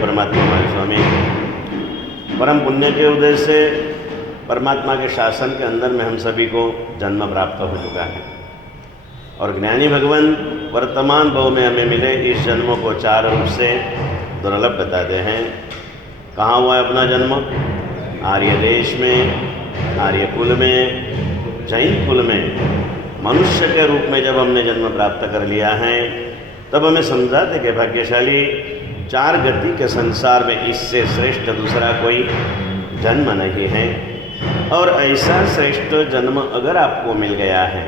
परमात्मा हमारे स्वामी, परम पुण्य के उदय से परमात्मा के शासन के अंदर में हम सभी को जन्म प्राप्त हो चुका है और ज्ञानी भगवान वर्तमान भाव में हमें मिले इस जन्म को चार रूप से दुर्लभ बताते हैं। कहाँ हुआ है अपना जन्म? आर्य देश में, आर्य कुल में, जैन कुल में मनुष्य के रूप में जब हमने जन्म प्राप्त कर लिया है तब हमें समझाते कि भाग्यशाली चार गति के संसार में इससे श्रेष्ठ दूसरा कोई जन्म नहीं है और ऐसा श्रेष्ठ जन्म अगर आपको मिल गया है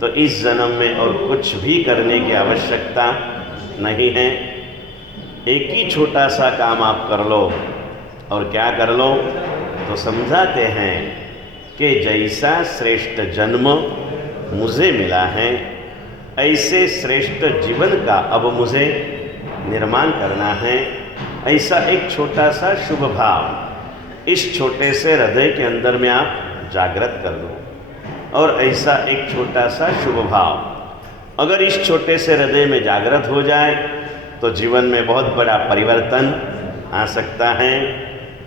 तो इस जन्म में और कुछ भी करने की आवश्यकता नहीं है। एक ही छोटा सा काम आप कर लो और क्या कर लो तो समझाते हैं कि जैसा श्रेष्ठ जन्म मुझे मिला है ऐसे श्रेष्ठ जीवन का अब मुझे निर्माण करना है। ऐसा एक छोटा सा शुभ भाव इस छोटे से हृदय के अंदर में आप जागृत कर दो और ऐसा एक छोटा सा शुभ भाव अगर इस छोटे से हृदय में जागृत हो जाए तो जीवन में बहुत बड़ा परिवर्तन आ सकता है।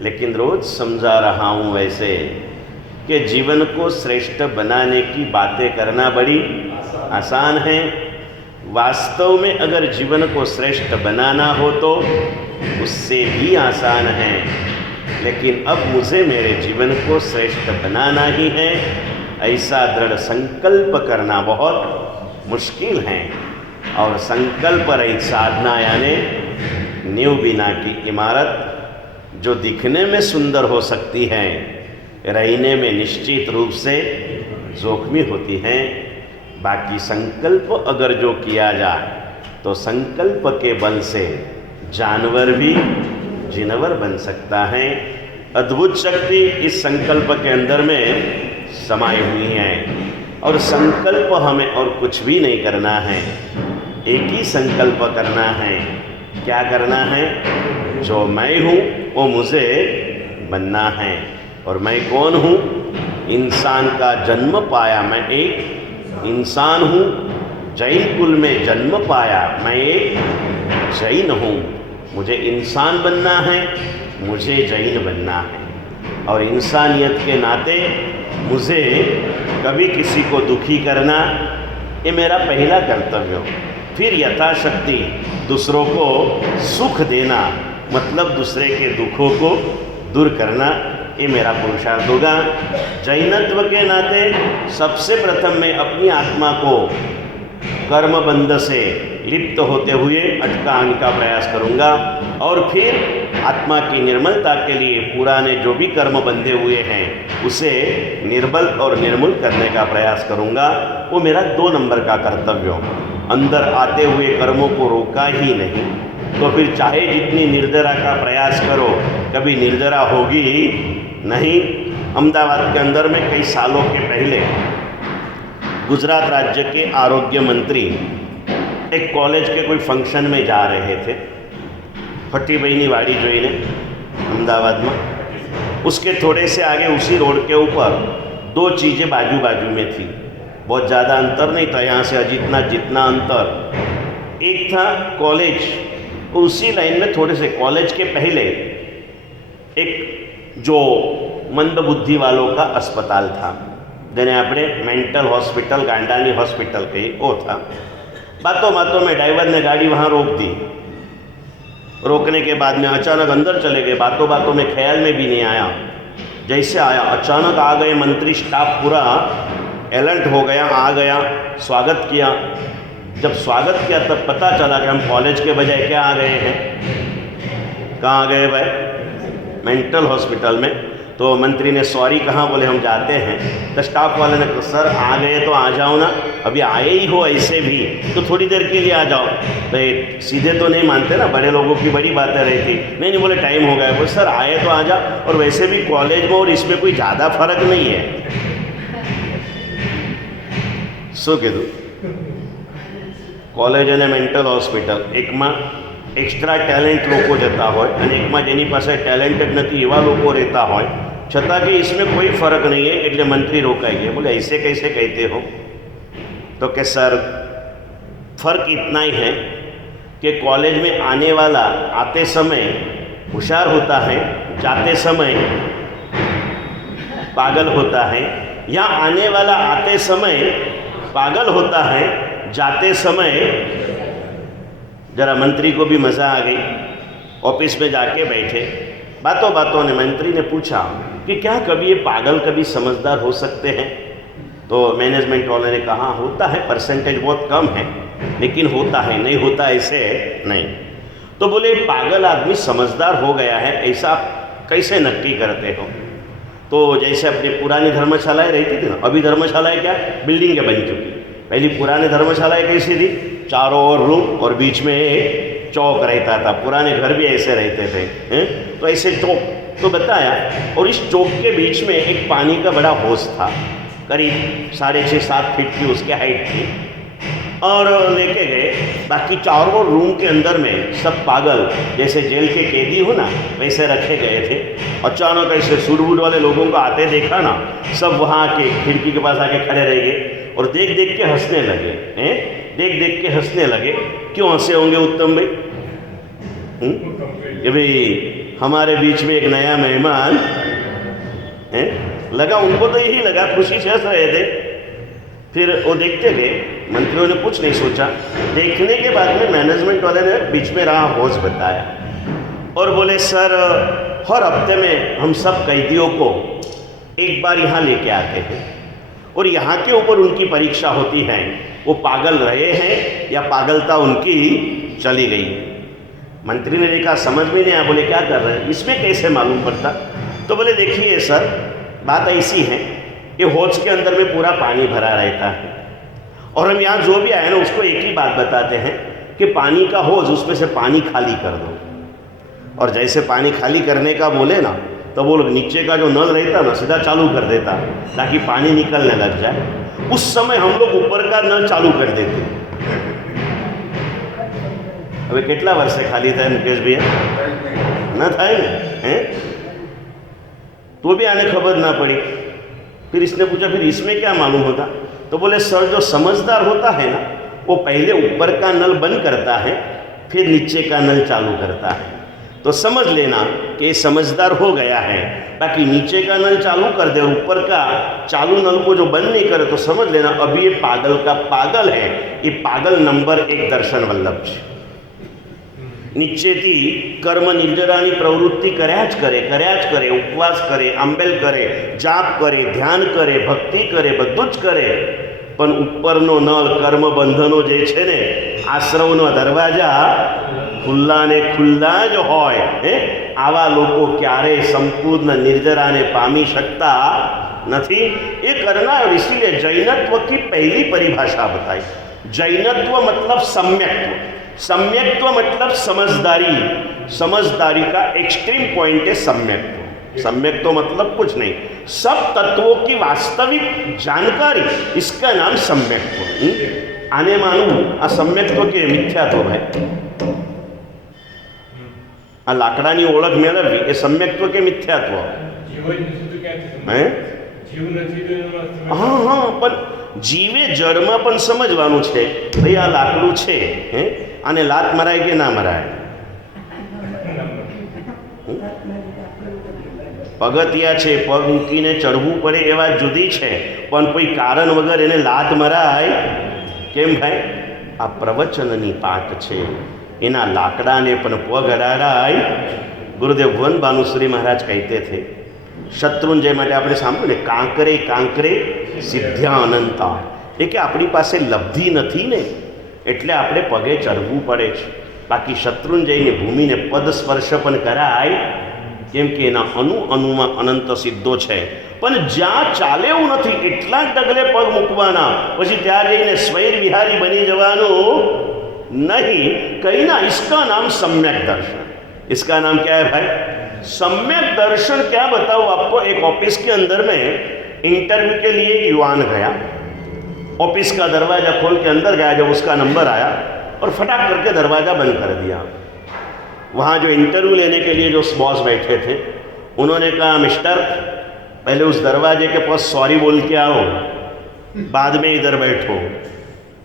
लेकिन रोज समझा रहा हूँ वैसे कि जीवन को श्रेष्ठ बनाने की बातें करना बड़ी आसान है, वास्तव में अगर जीवन को श्रेष्ठ बनाना हो तो उससे भी आसान है। लेकिन अब मुझे मेरे जीवन को श्रेष्ठ बनाना ही है ऐसा दृढ़ संकल्प करना बहुत मुश्किल है और संकल्प रहित साधना यानी नींव बिना की इमारत जो दिखने में सुंदर हो सकती है रहने में निश्चित रूप से जोखमी होती है। बाकी संकल्प अगर जो किया जाए तो संकल्प के बल से जानवर भी जिनवर बन सकता है। अद्भुत शक्ति इस संकल्प के अंदर में समाई हुई है और संकल्प हमें और कुछ भी नहीं करना है, एक ही संकल्प करना है। क्या करना है? जो मैं हूँ वो मुझे बनना है। और मैं कौन हूँ? इंसान का जन्म पाया मैं एक इंसान हूँ, जैन कुल में जन्म पाया मैं एक जैन हूँ। मुझे इंसान बनना है, मुझे जैन बनना है और इंसानियत के नाते मुझे कभी किसी को दुखी करना ये मेरा पहला कर्तव्य हो। फिर यथाशक्ति दूसरों को सुख देना मतलब दूसरे के दुखों को दूर करना ये मेरा पुरुषार्थ होगा। जैनत्व के नाते सबसे प्रथम मैं अपनी आत्मा को कर्म बंध से लिप्त होते हुए अटकाने का प्रयास करूंगा और फिर आत्मा की निर्मलता के लिए पुराने जो भी कर्म बंधे हुए हैं उसे निर्बल और निर्मूल करने का प्रयास करूंगा। वो मेरा 2 नंबर का कर्तव्य हो। अंदर आते हुए कर्मों को रोका ही नहीं तो फिर चाहे जितनी निर्जरा का प्रयास करो कभी निर्जरा होगी ही नहीं। अहमदाबाद के अंदर में कई सालों के पहले गुजरात राज्य के आरोग्य मंत्री एक कॉलेज के कोई फंक्शन में जा रहे थे, फट्टीबईनी वाड़ी जो है अहमदाबाद में, उसके थोड़े से आगे उसी रोड के ऊपर 2 चीज़ें बाजू बाजू में थी, बहुत ज़्यादा अंतर नहीं था यहाँ से जितना अंतर। एक था कॉलेज, उसी लाइन में थोड़े से कॉलेज के पहले एक जो मंदबुद्धि वालों का अस्पताल था જેને આપણે मेंटल हॉस्पिटल गांडानी हॉस्पिटल कही वो था। बातों बातों में ड्राइवर ने गाड़ी वहाँ रोक दी। रोकने के बाद में अचानक अंदर चले गए, बातों बातों में ख्याल में भी नहीं आया। जैसे आया अचानक आ गए मंत्री, स्टाफ पूरा अलर्ट हो गया, आ गया, स्वागत किया। जब स्वागत किया तब पता चला कि हम कॉलेज के बजाय क्या आ गए हैं, कहाँ आ गए भाई? मेंटल हॉस्पिटल में। तो मंत्री ने सॉरी कहाँ, बोले हम जाते हैं। तो स्टाफ वाले ने कहा सर आ गए तो आ जाओ ना, अभी आए ही हो ऐसे भी तो थोड़ी देर के लिए आ जाओ। तो ये सीधे तो नहीं मानते ना, बड़े लोगों की बड़ी बातें रहती। नहीं बोले टाइम हो गया। बोले सर आए तो आ जाओ, और वैसे भी कॉलेज में और इसमें कोई ज़्यादा फर्क नहीं है। શું કીધું? કોલેજ અને મેન્ટલ હોસ્પિટલ એકમાં એક્સ્ટ્રા ટેલેન્ટ લોકો જતા હોય અને એકમાં જેની પાસે ટેલેન્ટ જ નથી એવા લોકો રહેતા હોય, छता कि इसमें कोई फ़र्क नहीं है। એટલે मंत्री रोकाई गए। बोले ऐसे कैसे कहते हो? तो कि सर फ़र्क इतना ही है कि कॉलेज में आने वाला आते समय होशियार होता है, जाते समय पागल होता है, या आने वाला आते समय पागल होता है, जाते समय। जरा मंत्री को भी मज़ा आ गई। ऑफिस में जाके बैठे, बातों बातों ने मंत्री ने पूछा कि क्या कभी ये पागल कभी समझदार हो सकते हैं? तो मैनेजमेंट वाले ने कहा होता है, परसेंटेज बहुत कम है, लेकिन होता है, नहीं होता ऐसे नहीं। तो बोले पागल आदमी समझदार हो गया है ऐसा कैसे नक्की करते हो? तो जैसे अपनी पुरानी धर्मशालाएं रहती थी ना, अभी धर्मशालाएं क्या बिल्डिंगें बन चुकी, पहली पुरानी धर्मशालाएं कैसी थी? चारों ओर रूम और बीच में एक चौक रहता था। पुराने घर भी ऐसे रहते थे, तो ऐसे चौक तो बताया। और इस चौक के बीच में एक पानी का बड़ा हौज था, करीब 6.5-7 फीट की उसकी हाइट थी, और लेके गए। बाकी चारों रूम के अंदर में सब पागल जैसे जेल के कैदी हो ना वैसे रखे गए थे। अचानक ऐसे सूट-बूट वाले लोगों को आते देखा ना, सब वहाँ के खिड़की के पास आके खड़े रह गए और देख देख के हंसने लगे। देख देख के हंसने लगे। क्यों हंसे होंगे उत्तम भाई? कि भाई हमारे बीच में एक नया मेहमान है, लगा उनको तो यही लगा, खुशी से हंस रहे थे। फिर वो देखते गए, मंत्रियों ने कुछ नहीं सोचा। देखने के बाद में मैनेजमेंट वाले ने बीच में रहा हौज बताया और बोले सर हर हफ्ते में हम सब कैदियों को एक बार यहाँ लेके आते हैं और यहाँ के ऊपर उनकी परीक्षा होती है, वो पागल रहे हैं या पागलता उनकी चली गई। मंत्री ने देखा समझ में नहीं आया, बोले क्या कर रहे हैं, इसमें कैसे मालूम पड़ता? तो बोले देखिए सर बात ऐसी है कि हौज के अंदर में पूरा पानी भरा रहता है और हम यहाँ जो भी आए ना उसको एक ही बात बताते हैं कि पानी का हौज, उसमें से पानी खाली कर दो। और जैसे पानी खाली करने का बोले ना तो वो नीचे का जो नल रहता ना सीधा चालू कर देता ताकि पानी निकलने लग जाए। उस समय हम लोग ऊपर का नल चालू कर देते। अभी कितना वर्ष से खाली था मुकेश भैया? ना था ही तो भी आने खबर ना पड़ी। फिर इसने पूछा फिर इसमें क्या मालूम होता? तो बोले सर जो समझदार होता है ना वो पहले ऊपर का नल बंद करता है फिर नीचे का नल चालू करता है। तो समझ लेना कि ये समझदार हो गया है। बाकी नीचे का नल चालू कर दे और ऊपर का चालू नल को जो बंद नहीं करे तो समझ लेना अभी ये पागल का पागल है। ये पागल नंबर 1 दर्शन वल्लभ છે। નીચેથી કર્મ નિર્જરાની પ્રવૃત્તિ કર્યા જ કરે, ઉપવાસ કરે, આંબેલ કરે, જાપ કરે, ધ્યાન કરે, ભક્તિ કરે, બધું જ કરે, પણ ઉપરનો નળ કર્મ બંધનો જે છે ને આશ્રવનો દરવાજા ખુલ્લા ને ખુલ્લા જ હોય। આવા લોકો ક્યારેય સંપૂર્ણ નિર્જરાને પામી શકતા નથી। એ કરનાર ઋષિએ જૈનત્વ की पहली परिभाषा बताई। जैनत्व मतलब सम्यक्त्व, सम्यक्त्व मतलब समझदारी, समझदारी का एक्सट्रीम पॉइंट है सम्यक्त्व। सम्यक्त्व मतलब कुछ नहीं, सब तत्वों की वास्तविक जानकारी, इसका नाम सम्यक्त्व। आने मानू आ सम्यक्त्व के मिथ्यात्व है। आ लाकडानी ओळख मेळववी ए सम्यक्त्व के मिथ्यात्व है। हाँ हाँ पण जीवे जड़मा पण समझवानुं छे भाई आ लाकड़ू छे आने लात मराय के ना मराय। पगथिया छे पग मूकीने चढ़वू पड़े ए वात जुदी छे पण कोई कारण वगर एने लात मराय केम भाई? आ प्रवचननी पाठ छे एना लाकडाने पण पग अडाडाय। गुरुदेव भुवन भानुश्री महाराज कहते थे शत्रुंजय माटे आपणे सांभळ्युं ने कांकरे कांकरे सिद्ध्या अनंता। ए के आपणी पासे लब्धि नथी ने એટલે આપણે પગે ચડવું પડે છે। બાકી શત્રુંજયની ભૂમિને પદ સ્પર્શ પણ કરાય કેમ કે એના અણુમાં અનંત સિદ્ધો છે। પણ જ્યાં ચાલે એવું નથી એટલા જ ડગલે પગ મૂકવાના, પછી ત્યાં જઈને સ્વૈર વિહારી બની જવાનું नहीं। कहीं ना इसका नाम सम्यक दर्शन। इसका नाम क्या है भाई? सम्यक दर्शन। क्या बताऊँ आपको, एक ऑफिस के अंदर में इंटरव्यू के लिए एक युवान गया, ऑफिस का दरवाज़ा खोल के अंदर गया, जब उसका नंबर आया और फटाक करके दरवाज़ा बंद कर दिया। वहाँ जो इंटरव्यू लेने के लिए जो बॉस बैठे थे उन्होंने कहा मिस्टर पहले उस दरवाजे के पास सॉरी बोल के आओ, बाद में इधर बैठो।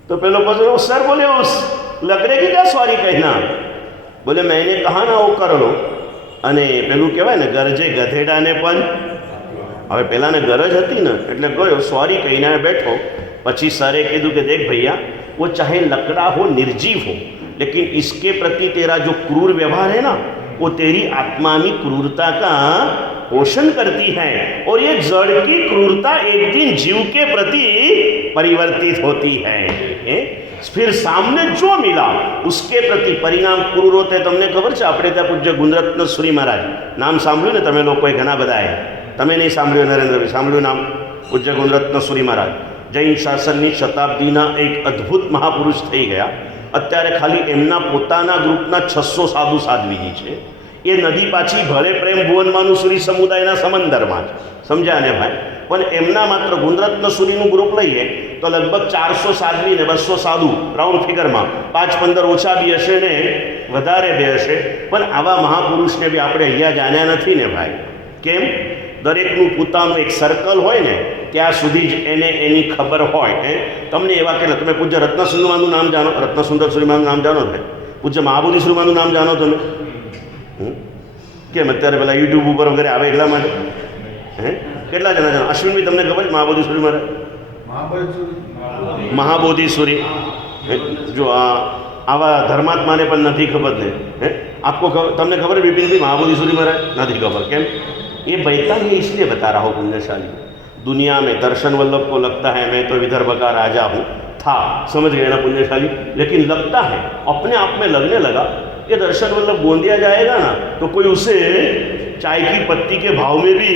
तो पहले बोले सर बोले उस लग रही कि क्या सॉरी कहना? बोले मैंने कहा ना वो कर लो. અને પેલું કહેવાય ને ગરજે ગધેડાને પણ. હવે પહેલાંને ગરજ હતી ને એટલે ગયો સોરી કહીને બેઠો. પછી સરે કીધું कि देख भैया वो चाहे लकड़ा हो निर्जीव हो लेकिन इसके प्रति तेरा जो क्रूर व्यवहार है ना वो तेरी आत्मा की क्रूरता का पोषण करती है और ये जड़ की क्रूरता एक दिन जीव के प्रति परिवर्तित होती है. फिर सामने जो मिला उसके प्रति परिणाम क्रूर होते. તમને ખબર છે આપણે ત્યાં પૂજ્ય ગુણરત્ન સુરી મહારાજ નામ સાંભળ્યું ને તમે લોકોએ ઘણા બધાએ? તમે નહીં સાંભળ્યું નરેન્દ્રભાઈ? સાંભળ્યું નામ પૂજ્ય ગુણરત્ન સુરી મહારાજ? જૈન શાસનની શતાબ્દીના એક અદ્ભુત મહાપુરુષ થઈ ગયા. અત્યારે ખાલી એમના પોતાના ગ્રુપના 600 સાધુ સાધ્વીજી છે. એ નદી પાછી ભલે પ્રેમ ભુવનમાંનું સુરી સમુદાયના સમંદરમાં છે. સમજ્યા ને ભાઈ? પણ એમના માત્ર ગુણરત્ન સુરીનું ગ્રુપ લઈએ તો લગભગ 400 સાધ્વી ને 200 સાધુ રાઉન્ડ ફિગરમાં, 5-15 ઓછા બી હશે ને વધારે બી હશે. પણ આવા મહાપુરુષને બી આપણે અહીંયા જાણ્યા નથી ને ભાઈ. કેમ? દરેકનું પોતાનું એક સર્કલ હોય ને ત્યાં સુધી જ એને એની ખબર હોય. તમને એવા કેટલા, તમે પૂજ્ય રત્નસુંદરમાનું નામ જાણો? રત્નસુંદર સુરીમાનું નામ જાણો ને? પૂજ્ય મહાબોધિ સુરીમાનું નામ જાણો તમે? કેમ અત્યારે પેલા યુટ્યુબ ઉપર વગેરે આવે એટલા માટે? કેટલા જણા જાણો? અશ્વિનભાઈ તમને ખબર છે મહાબોધિ સુરી મારે? મહાબોધિ સુરી જો આવા ધર્માત્માને પણ નથી ખબર ને. આપકો તમને ખબર है विपिन भाई महाबोधि सूरी महाराज? नहीं खबर. केम? ये बैठा है इसलिए बता रहा हूँ पुण्यशाली. दुनिया में दर्शन वल्लभ को लगता है मैं तो विदर्भ का राजा हूँ था, समझ गए ना पुण्यशाली? लेकिन लगता है अपने आप में लगने लगा कि दर्शन वल्लभ गोंदिया जाएगा ना तो कोई उसे चाय की पत्ती के भाव में भी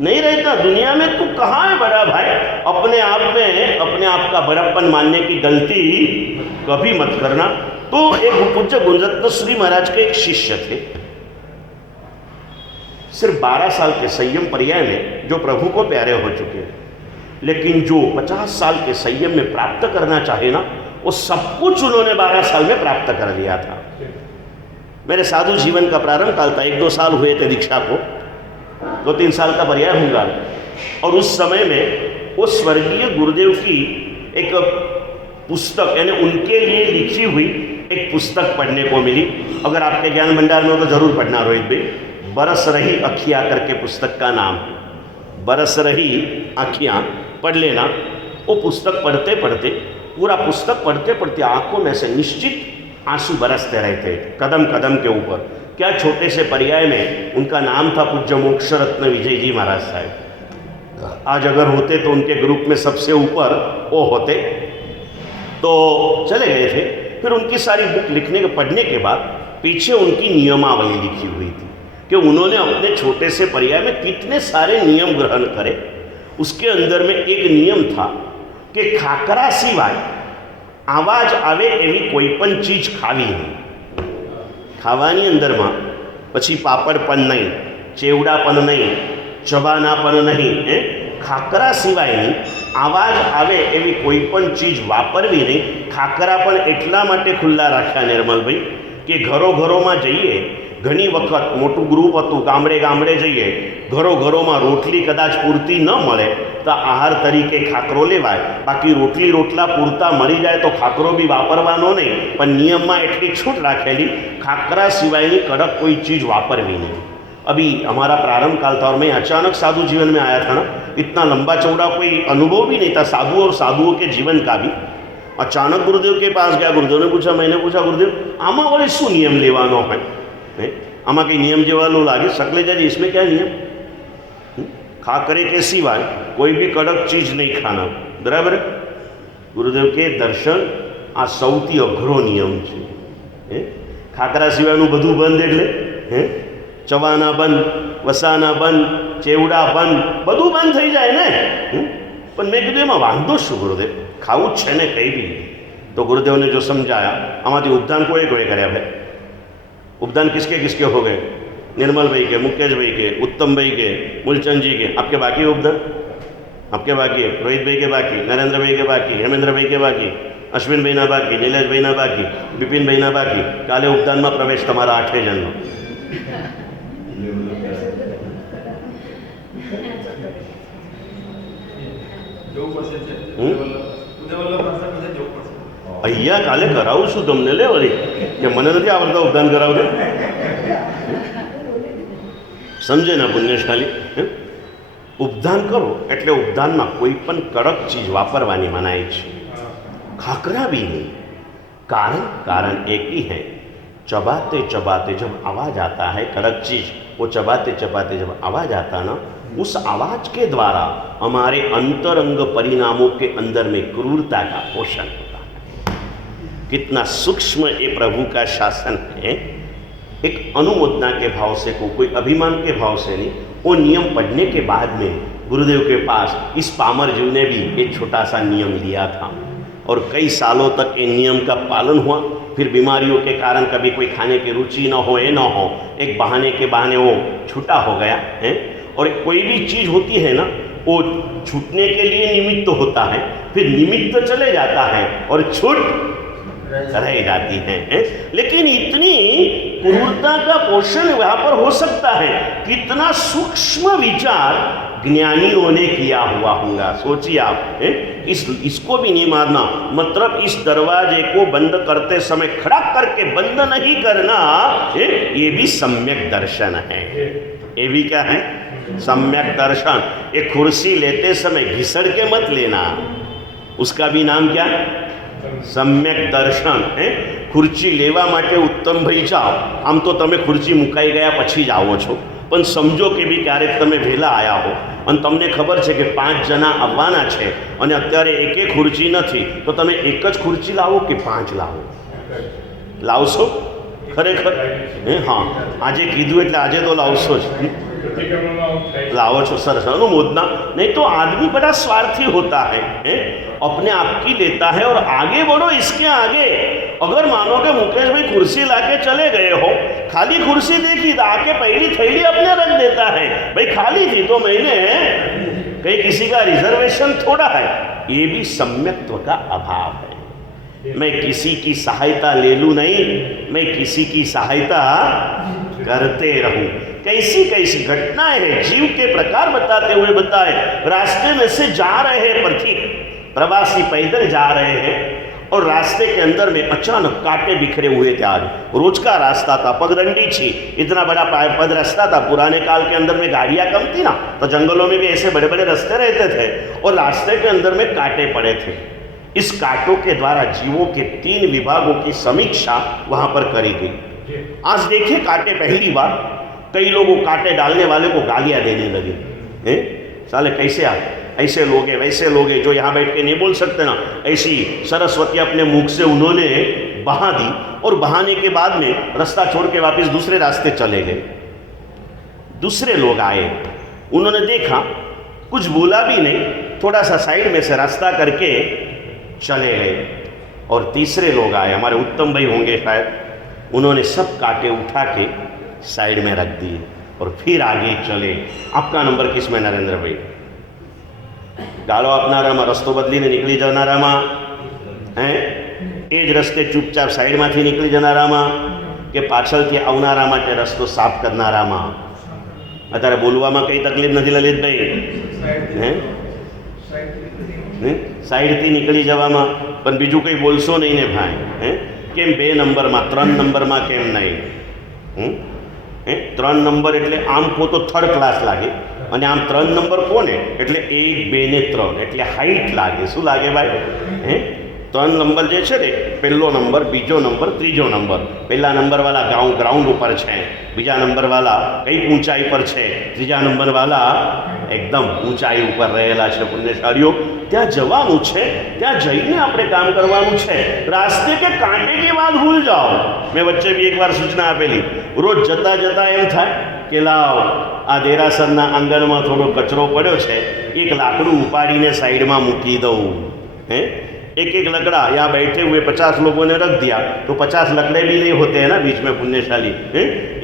नहीं रहता. दुनिया में तू कहाँ है बड़ा भाई? अपने आप में अपने आप का बड़प्पन मानने की गलती कभी मत करना. तो एक पूज्य गुणरत्न श्री महाराज के एक शिष्य थे. सिर्फ 12 साल के संयम पर्याय में जो प्रभु को प्यारे हो चुके हैं, लेकिन जो 50 साल के संयम में प्राप्त करना चाहे ना वो सब कुछ उन्होंने 12 साल में प्राप्त कर लिया था. मेरे साधु जीवन का प्रारंभ काल था. 1-2 साल हुए थे दीक्षा को, 2-3 साल का पर्याय होगा. और उस समय में वो स्वर्गीय गुरुदेव की एक पुस्तक यानी उनके लिए लिखी हुई एक पुस्तक पढ़ने को मिली. अगर आपके ज्ञान भंडार में हो तो जरूर पढ़ना रोहित भाई. बरस रही अखियाँ करके पुस्तक का नाम. बरस रही अखियाँ पढ़ लेना. वो पुस्तक पढ़ते पढ़ते पूरा पुस्तक पढ़ते पढ़ते आंखों में से निश्चित आंसू बरसते रहते कदम कदम के ऊपर. क्या छोटे से पर्याय में उनका नाम था पूज्य मोक्ष रत्न विजय जी महाराज साहब. आज अगर होते तो उनके ग्रुप में सबसे ऊपर वो होते. तो चले गए थे. फिर उनकी सारी बुक लिखने के पढ़ने के बाद पीछे उनकी नियमावली लिखी हुई थी कि उन्होंने अपने छोटे से पर्याय में कितने सारे नियम ग्रहण करे. उसके अंदर में एक नियम था कि खाकरा सिवाय आवाज आवे एवी कोई पण चीज खावी नहीं. खावानी अंदर में पछी पापड़ पण नहीं, चेवड़ा पण नहीं, चबाना पण नहीं. खाकरा सिवायनी आवाज आवे एवी कोई पण चीज वापरवी नहीं. खाकरा पण एटला माटे खुल्ला राख्या निर्मल भाई कि घरो घरों में जाइए. घनी वखत मोटू ग्रुप हतुं, गामडे गामडे जईए, घरो घरों में रोटली कदाच पूरती न मळे तो आहार तरीके खाकरो लेवाय. बाकी रोटली रोटला पूरता मळी जाए तो खाकरो भी वापरवानो नहीं. पण नियम में एटली छूट राखेली खाकरा सिवायनी कड़क कोई चीज वापरवी नहीं. अभी हमारा प्रारंभ काल था और मैं अचानक साधु जीवन में आया था ना. इतना लंबा चौड़ा कोई अनुभव भी नहीं था साधु और साधुओं के जीवन का भी. अचानक गुरुदेव के पास गया. गुरुदेव ने पूछा, मैंने पूछा गुरुदेव आमा वळे शू नियम लेवानो है? आमा कई नियम जेवानो लागे? सकलेजा जी इसमें क्या नियम? खाकरे के सिवाय कोई भी कड़क चीज नहीं खाना. बराबर? गुरुदेव के दर्शन आ सौथी अघरो नियम है. खाकरा सिवायનું બધું બંધ એટલે ચવાના બંધ, વસાના બંધ, ચેવડા બંધ, બધું બંધ થઈ જાય ને. પણ મેં કીધું એમાં વાંધો શું ગુરુદેવ? ખાવું જ છે ને કંઈ બી. તો ગુરુદેવને જો સમજાયા આમાંથી ઉપદાન કોએ કોએ કર્યા ભાઈ? उपदान किसके किसके हो गए? निर्मल भाई के, मुकेश भाई के, उत्तम भाई के, मूलचंद जी के. आपके बाकी उपदान? आपके बाकी है. रोहित भाई के बाकी, नरेंद्र भाई के बाकी, हेमेंद्र भाई के बाकी, अश्विन भाई ना बाकी, नीलेश भाई ना बाकी, विपिन भाई ना बाकी. काले उपदान में प्रवेश तमारा 8 जन. અહીંયા કાલે કરાવું છું તમને, લે વળી કે મને નથી આવડતા ઉદ્ધાન કરાવજો. સમજે ને પુણ્યશાલી? ઉપદાન કરો એટલે ઉપદાનમાં કોઈ પણ કડક ચીજ વાપરવાની મનાઈ છે, ખાકરા भी नहीं. कारण एक ही है. चबाते चबाते जब आवाज आता है, कड़क चीज वो चबाते चबाते जब आवाज आता ना, उस आवाज के द्वारा हमारे अंतरंग परिणामों के अंदर में क्रूरता का पोषण होता है. कितना सूक्ष्म ये प्रभु का शासन है. एक अनुमोदना के भाव से कोई अभिमान के भाव से नहीं. वो नियम पढ़ने के बाद में गुरुदेव के पास इस पामर जीव ने भी एक छोटा सा नियम लिया था और कई सालों तक ये नियम का पालन हुआ. फिर बीमारियों के कारण कभी कोई खाने की रुचि न हो, ये न हो, एक बहाने के बहाने वो छूटा हो गया है. और कोई भी चीज़ होती है ना, वो छूटने के लिए निमित्त होता है, फिर निमित्त चले जाता है और छूट रह जाती है. लेकिन इतनी क्रूरता का पोषण वहाँ पर हो सकता है. कितना सूक्ष्म विचार ज्ञानियों ने किया हुआ होगा. सोचिए आप, इसको भी नहीं मारना. मतलब इस दरवाजे को बंद करते समय खड़क करके बंद नहीं करना, ये भी सम्यक दर्शन है. ये भी क्या है? सम्यक दर्शन. एक कुर्सी लेते समय घिसड़ के मत लेना, उसका भी नाम क्या? सम्यक દર્શન. ખુરચી લેવા માટે ઉત્તમ ભાઈ જાઓ. આમ તો તમે ખુરચી મુકાઈ ગયા પછી જ આવો છો, પણ સમજો કે બી ક્યારેક તમે વહેલા આવ્યા હો અને તમને ખબર છે કે 5 જણા આવવાના છે અને અત્યારે એકે ખુરચી નથી, તો તમે એક જ ખુરચી લાવો કે 5 લાવો? લાવશો ખરેખર? હા, આજે કીધું એટલે આજે તો લાવશો જ. लाओ छो. सरस अनुमोदना. नहीं तो आदमी बड़ा स्वार्थी होता है, अपने आप की लेता है और आगे बढ़ो इसके आगे. अगर मानो कि मुकेश भाई कुर्सी लाके चले गए हो, खाली कुर्सी देखी तो आके पहली थैली अपने रख देता है. भाई खाली थी तो मैंने कहीं किसी का रिजर्वेशन थोड़ा है. ये भी सम्यक्त्व का अभाव है. मैं किसी की सहायता ले लूँ नहीं, मैं किसी की सहायता करते रहूं. कैसी कैसी घटनाएं हैं, जीव के प्रकार बताते हुए बताए. रास्ते में से जा रहे हैं पथिक, प्रवासी पैदल जा रहे हैं और रास्ते के अंदर में अचानक कांटे बिखरे हुए थे. आज रोज का रास्ता था, पगडंडी थी, इतना बड़ा पद रास्ता था. पुराने काल के अंदर में गाड़ियां कम थी ना, तो जंगलों में भी ऐसे बड़े बड़े रास्ते रहते थे और रास्ते के अंदर में कांटे पड़े थे. इस कांटों के द्वारा जीवों के 3 विभागों की समीक्षा वहां पर करी गई. आज देखिए कांटे पहली बार कई लोगों कांटे डालने वाले को गालियां देने लगे. साले कैसे आप ऐसे लोग हैं, वैसे लोग हैं, जो यहाँ बैठ के नहीं बोल सकते ना. ऐसी सरस्वती अपने मुख से उन्होंने बहा दी और बहाने के बाद में रास्ता छोड़ के वापस दूसरे रास्ते चले गए. दूसरे लोग आए, उन्होंने देखा, कुछ बोला भी नहीं, थोड़ा सा साइड में से रास्ता करके चले गए. और तीसरे लोग आए, हमारे उत्तम भाई होंगे शायद, उन्होंने सब कांटे उठा के साइड में रख दिए और फिर आगे चले. आपका नंबर किस में नरेंद्र भाई? गालो आपनारामा, रस्तो बदलीने निकली जनारामा, हैं ए ज रस्ते चुपचाप साइड में निकली जनारामा के पाछळथी आवनारा माटे रस्तो साफ करनारामा? अत्यारे बोलवामां कई तकलीफ नहीं ललितभाई? हैं साइड थी निकली जवामां, पण बीजू कई बोलशो नहीं ने भाई. हैं केम 2 नंबर में 3 नंबर में केम नहीं? 3 नंबर एटले आम को तो 3rd क्लास लागे અને આમ 3 નંબર કોને એટલે 1 2 ને 3 એટલે હાઈટ લાગે. શું લાગે ભાઈ? 3 નંબર જે છે ને, પહેલો નંબર, બીજો નંબર, ત્રીજો નંબર. પહેલા નંબરવાળા ગ્રાઉન્ડ ઉપર છે, બીજા નંબરવાળા કઈ ઊંચાઈ પર છે, ત્રીજા નંબરવાળા એકદમ ઊંચાઈ ઉપર રહેલા છે. પુણ્યશાળીઓ, ત્યાં જવાનું છે, ત્યાં જઈને આપણે કામ કરવાનું છે. રાસ્તે કે કાંટે की बात भूल जाओ. મેં વચ્ચે બી એકવાર સૂચના આપેલી, રોજ જતા જતા એમ થાય કે લાવ આ દેરાસરના આંગણમાં થોડો કચરો પડ્યો છે, એક લાકડું ઉપાડીને સાઈડમાં મૂકી દઉં. एक एक लकड़ा यहाँ बैठे हुए 50 लोगों ने रख दिया तो 50 लकड़े भी नहीं होते हैं ना बीच में. पुण्यशाली,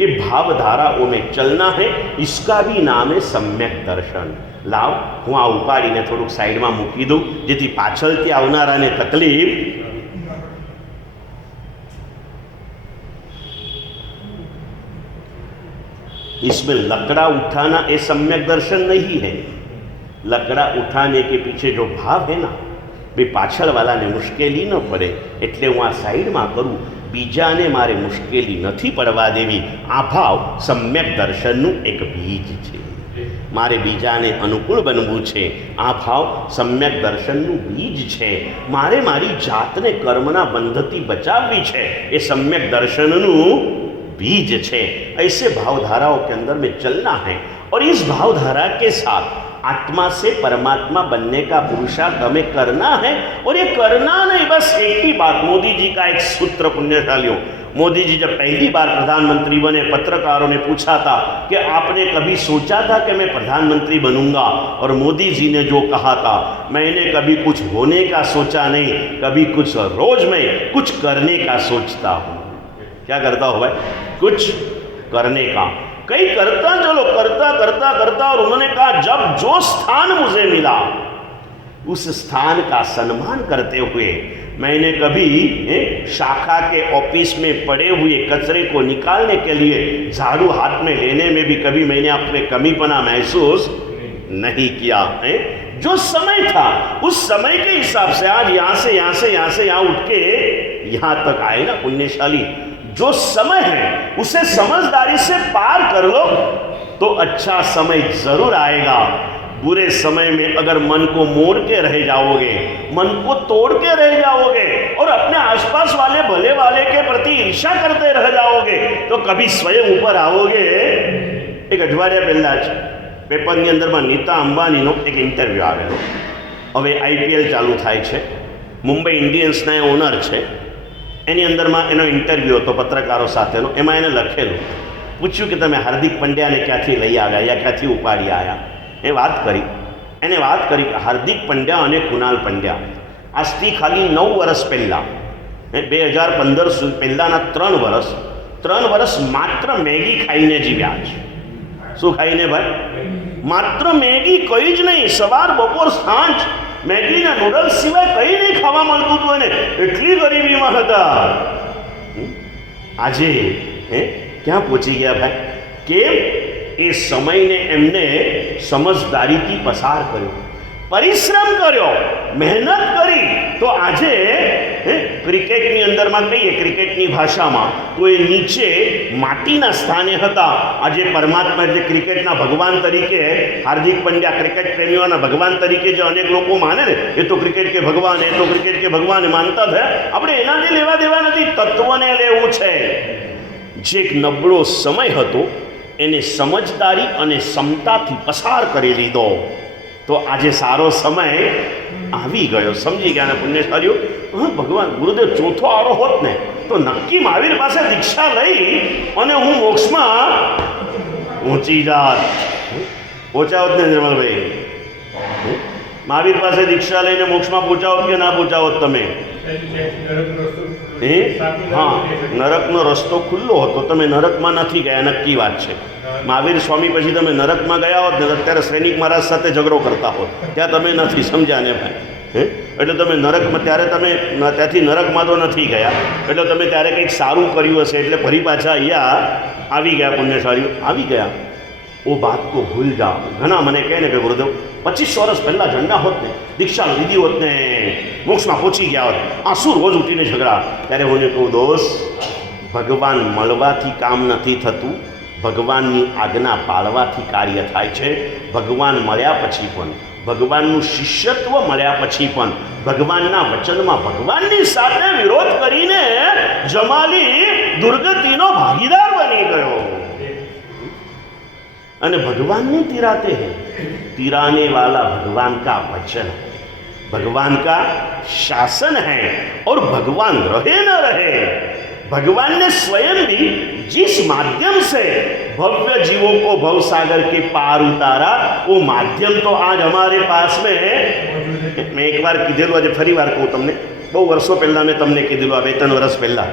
ये भावधाराओं में चलना है. इसका भी नाम है सम्यक दर्शन. लाव हूँ आ उपाड़ी ने थोड़ुंक साइड में मूकी दूँ जेथी पाछळथी आवनाराने तकलीफ. इसमें लकड़ा उठाना ये सम्यक दर्शन नहीं है. लकड़ा उठाने के पीछे जो भाव है ना, ભાઈ પાછળવાળાને મુશ્કેલી ન પડે એટલે હું આ સાઈડમાં કરું, બીજાને મારે મુશ્કેલી નથી પડવા દેવી. આ ભાવ સમ્યક દર્શનનું એક બીજ છે. મારે બીજાને અનુકૂળ બનવું છે, આ ભાવ સમ્યક દર્શનનું બીજ છે. મારે મારી જાતને કર્મના બંધથી બચાવવી છે, એ સમ્યક દर्शनનું बीज છે. ऐसे भावधाराओं के अंदर में चलना है और इस भावधारा के साथ आत्मा से परमात्मा बनने का पुरुषार्थ हमें करना है. और ये करना नहीं, बस एक ही बात, मोदी जी का एक सूत्र, पुण्यशालियों, मोदी जी जब पहली बार प्रधानमंत्री बने, पत्रकारों ने पूछा था कि आपने कभी सोचा था कि मैं प्रधानमंत्री बनूंगा? और मोदी जी ने जो कहा था, मैंने कभी कुछ होने का सोचा नहीं, कभी कुछ रोज मैं कुछ करने का सोचता हूँ. क्या करता हो भाई? कुछ करने का. कई करता, चलो करता करता करता, और उन्होंने कहा जब जो स्थान मुझे मिला उस स्थान का सम्मान करते हुए मैंने कभी शाखा के ऑफिस में पड़े हुए कचरे को निकालने के लिए झाड़ू हाथ में लेने में भी कभी मैंने अपने कमीपना महसूस नहीं किया है. जो समय था उस समय के हिसाब से आज यहाँ से यहाँ उठ के यहाँ तक आए ना पुण्यशाली. जो समय है उसे समझदारी से पार कर लो तो अच्छा समय जरूर आएगा. बुरे समय में अगर मन को मोड़ के रह जाओगे, मन को तोड़ के रह जाओगे और अपने आसपास वाले भले वाले के प्रति ईर्ष्या करते रह जाओगे तो कभी स्वयं ऊपर आओगे. एक अठवाडिया पहला ज पेपરની અંદરમાં નીતા અંબાણીનો એક ઇન્ટરવ્યૂ આવેલો. હવે IPL ચાલુ થાય છે, મુંબઈ ઇન્ડિયન્સના એ ઓનર છે, એની અંદરમાં એનો ઇન્ટરવ્યૂ હતો પત્રકારો સાથેનો. એમાં એને લખેલું, પૂછ્યું કે તમે હાર્દિક પંડ્યાને ક્યાંથી લઈ આવ્યા યા ક્યાંથી ઉપાડી આવ્યા? એ વાત કરી, એને વાત કરી કે હાર્દિક પંડ્યા અને કુનાલ પંડ્યા આજથી ખાલી 9 વર્ષ પહેલાં, 2015 પહેલાંના 3 વર્ષ માત્ર મેગી ખાઈને જીવ્યા છે. શું ખાઈને ભાઈ? માત્ર મેગી, કંઈ જ નહીં. સવાર બપોર સાંજ મેગીના નૂડલ્સ સિવાય કંઈ નહીં ખાવા મળતું હતું એને, એટલી ગરીબીમાં હતા. આજે ક્યાં પહોંચી ગયા ભાઈ? કેમ? એ સમયને એમને સમજદારીથી પસાર કર્યો, પરિશ્રમ કર્યો, મહેનત કરી. તો આજે ક્રિકેટની અંદરમાં કહીએ, ક્રિકેટની ભાષામાં તો એ નીચે માટીના સ્થાને હતા. આજે પરમાત્મા એટલે ક્રિકેટના ભગવાન તરીકે હાર્દિક પંડ્યા, ક્રિકેટ પ્રેમીઓના ભગવાન તરીકે જે અનેક લોકો માને ને, એ તો ક્રિકેટ કે ભગવાન, એ તો ક્રિકેટ કે ભગવાન માનતા થયા. આપણે એનાથી લેવા દેવા નથી, તત્વને લેવું છે. જે એક નબળો સમય હતો એને સમજદારી અને ક્ષમતાથી પસાર કરી લીધો તો આજે સારો સમય આવી ગયો. સમજી ગયા ને પુણ્યશાળીઓ? હા, ભગવાન ગુરુદેવ ચોથો આરો હોત ને તો નક્કી મહાવીર પાસે દીક્ષા લઈ અને હું મોક્ષમાં પહોંચી જાત. પહોંચાવત ને નિર્મલભાઈ? મહાવીર પાસે દીક્ષા લઈને મોક્ષમાં પહોંચાવત કે ના પહોંચાવત તમે? હા, નરકનો રસ્તો ખુલ્લો હતો, તમે નરકમાં નથી ગયા, નક્કી વાત છે. મહાવીર સ્વામી પછી તમે નરકમાં ગયા હોત ને અત્યારે સૈનિક મહારાજ સાથે ઝઘડો કરતા હોત. ત્યાં તમે નથી, સમજ્યા ને ભાઈ? એટલે તમે નરકમાં, ત્યારે તમે ત્યાંથી નરકમાં તો નથી ગયા, એટલે તમે ત્યારે કંઈક સારું કર્યું હશે એટલે ફરી પાછા અહીંયા આવી ગયા. પુણ્યશાળીઓ આવી ગયા. ઓ બાત કો ભૂલ જાઓ. ઘણા મને કહે ને કે ગુરુદેવ 25 વર્ષ પહેલાં ઝંડા હોત ને, દીક્ષા લીધી હોત ને, મોક્ષમાં પહોંચી ગયા હોત, આંસુ રોજ ઉઠીને ઝઘડા. ત્યારે હું કહું, દોસ્ત, ભગવાન મળવાથી કામ નથી થતું, ભગવાનની આજ્ઞા પાળવાથી કાર્ય થાય છે. ભગવાન મળ્યા પછી પણ, ભગવાનનું શિષ્યત્વ મળ્યા પછી પણ, ભગવાનના વચનમાં ભગવાનની સાથે વિરોધ કરીને જમાલી દુર્ગતિનો ભાગીદાર બની ગયો. અને ભગવાનની तिराते हैं, तिराने वाला भगवान का वचन, भगवान का शासन है. और भगवान रहे न रहे, भगवान ने स्वयं भी जिस माध्यम से भव्य जीवों को भव सागर के पार उतारा, वो माध्यम तो आज हमारे पास में. मैं एक बार कीधेलू, आज फरी वार कहूँ तमने, बहु वर्षों पहला मैं तमने कीधेलू, आ 2-3 वर्ष पहला.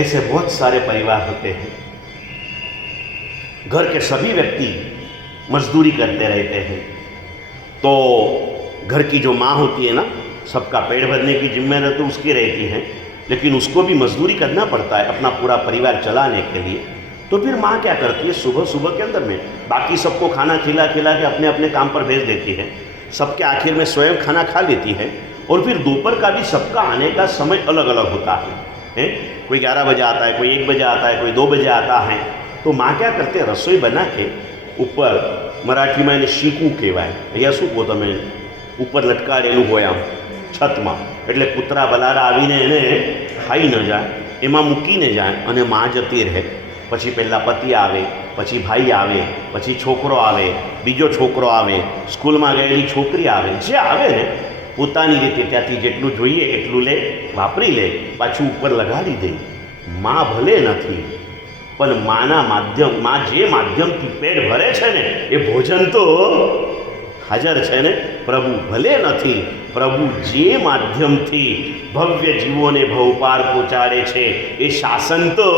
ऐसे बहुत सारे परिवार होते हैं, घर के सभी व्यक्ति मजदूरी करते रहते हैं, तो घर की जो माँ होती है ना, सबका पेट भरने की जिम्मेदारी तो उसकी रहती है. लेकिन उसको भी मजदूरी करना पड़ता है अपना पूरा परिवार चलाने के लिए। तो फिर माँ क्या करती है, सुबह सुबह के अंदर में बाकी सबको खाना खिला खिला के अपने अपने काम पर भेज देती है, सबके आखिर में स्वयं खाना खा लेती है, और फिर दोपहर का भी सबका आने का समय अलग अलग होता है? कोई 11 बजे आता है, कोई 1 बजे आता है, कोई 2 बजे आता है। तो माँ क्या करते हैं, रसोई बना के ऊपर, मराठी में એને શીકું કહેવાય, અહીંયા શું કહો તમે, ઉપર લટકાડેલું હોય આમ છતમાં, એટલે કૂતરા બલારા આવીને એને ખાઈ ન જાય, એમાં મૂકીને જાય અને માં જતી રહે। પછી પહેલાં પતિ આવે, પછી ભાઈ આવે, પછી છોકરો આવે, બીજો છોકરો આવે, સ્કૂલમાં ગયેલી છોકરી આવે, જે આવે ને પોતાની રીતે ત્યાંથી જેટલું જોઈએ એટલું લે, વાપરી લે, પાછું ઉપર લગાડી દે। માં ભલે નથી, પણ માં જે માધ્યમથી પેટ ભરે છે ને એ ભોજન તો હાજર છે ને। પ્રભુ ભલે નથી, પ્રભુ જે માધ્યમથી ભવ્ય જીવોને ભવપાર પહોંચાડે છે એ શાસન તો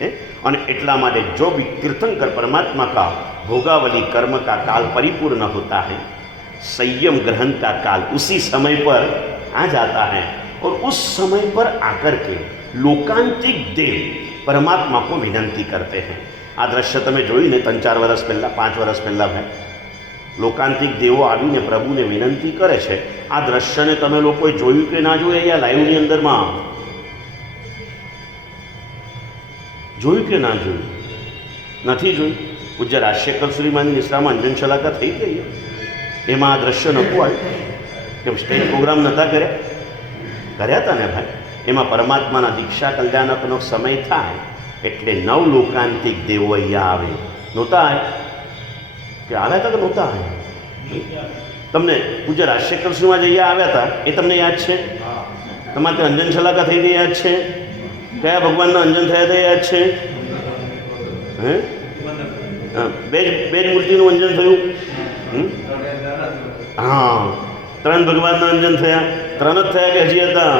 है। और इतला माटे जो भी तीर्थंकर परमात्मा का भोगावली कर्म का काल परिपूर्ण होता है, संयम ग्रहण का काल उसी समय पर आ जाता है, और उस समय पर आकर के लोकांतिक देव परमात्मा को विनंती करते हैं। आ दृश्य तमे जोई ने 3-4 वर्ष पहला, 5 वर्ष पहला भाई लोकांतिक देवो आवीने प्रभुने विनंती करे छे। आ दृश्य ने तमे लोकोए जोयुं के ना जोयुं, या लाइवनी अंदर में જોયું કે ના જોયું? નથી જોયું? પૂજ્ય રાજશેખર શ્રીમાની નિશ્રામાં અંજન શલાકા થઈ ગઈ, એમાં આ દ્રશ્ય નહોતું આવ્યું? કેમ સ્ટેજ પ્રોગ્રામ નહોતા કર્યા? કર્યા હતા ને ભાઈ। એમાં પરમાત્માના દીક્ષા કલ્યાણકનો સમય થાય એટલે 9 લોકાંતિક દેવો અહીંયા આવે। નહોતા આવ્યા કે આવ્યા હતા કે નહોતા આવ્યા? તમને પૂજ્ય રાજશેખર શ્રીમાં જે અહીંયા આવ્યા હતા એ તમને યાદ છે? તમારે ત્યાં અંજન શલાકા થઈ ગઈ યાદ છે? કયા ભગવાનના અંજન થયા હતા યાદ છે? હે? બે જ મૂર્તિનું અંજન થયું? હા, 3 ભગવાનના અંજન થયા? 3 જ થયા કે હજી હતા?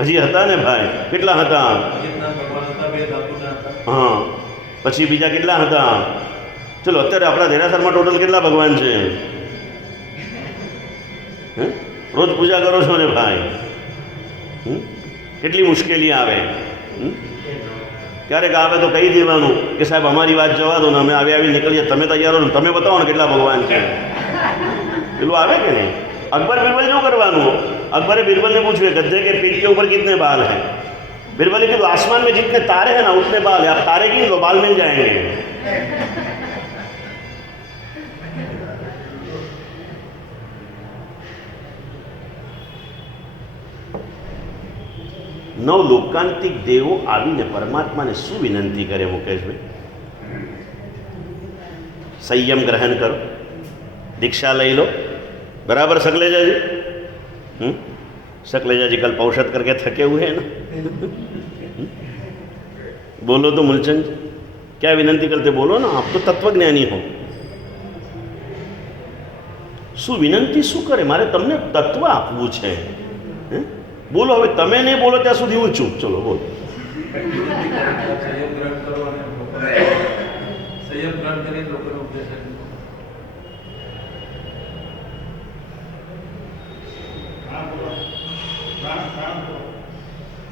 હજી હતા ને ભાઈ। કેટલા હતા? હા, પછી બીજા કેટલા હતા? ચલો અત્યારે આપણા દેરાસરમાં ટોટલ કેટલા ભગવાન છે? હે? રોજ પૂજા કરો છો ને ભાઈ? કેટલી મુશ્કેલી આવે? ક્યારેક આવે તો કહી દેવાનું કે સાહેબ અમારી વાત જવા દો ને, અમે આવી નીકળીએ, તમે તૈયાર હો ને, તમે બતાવો ને કેટલા ભગવાન છે। પેલું આવે કે નહીં? अकबर बीरबल जो करवानो, अकबरे बीरबल ने पूछे गद्दे के पीठ के ऊपर कितने बाल हैं? बीरबल ने कहा आसमान में जितने तारे हैं ना उतने बाल है, आप तारे गिन लो, बाल मिल जाएंगे। नौ लोकांतिक देवो आवीने परमात्मा ने शू विनंती करे मुकेश भाई? संयम ग्रहण करो, दीक्षा लई लो, बराबर सकलेजा जी? सकलेजा जी कल औषध करके थके हुए हैं ना? बोलो तो मूलचंद, क्या विनंती करते? बोलो ना, आप तो तत्वज्ञानी हो। शू विनंती शू करे? मारे तमने तत्व आपवू छे। बोलो, हवे तमे नहीं बोलो त्या सुधी हूँ चूप। चलो बोलो।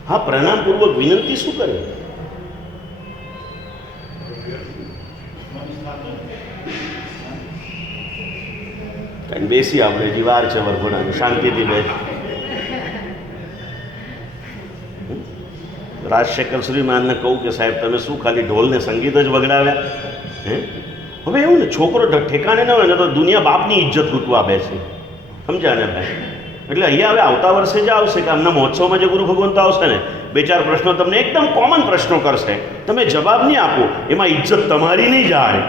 हाँ, प्रणाम पूर्वक विनंती शू करे? कहीं बेसी आपणे जीवार छे वरघोड़ा शांतिथी बेस। રાજશેખર શ્રીમાનને કહું કે સાહેબ તમે શું ખાલી ઢોલને સંગીત જ વગડાવ્યા? હવે એવું ને, છોકરો ઠેકાણે ન હોય ને તો દુનિયા બાપની ઇજ્જત લૂંટવા બેસે, સમજ્યા ને ભાઈ? એટલે અહીંયા હવે આવતા વર્ષે જ આવશે કે આમના મહોત્સવમાં જે ગુરુ ભગવંતો આવશે ને, 2-4 પ્રશ્નો તમને એકદમ કોમન પ્રશ્નો કરશે, તમે જવાબ નહીં આપો, એમાં ઇજ્જત તમારી નહીં જાય।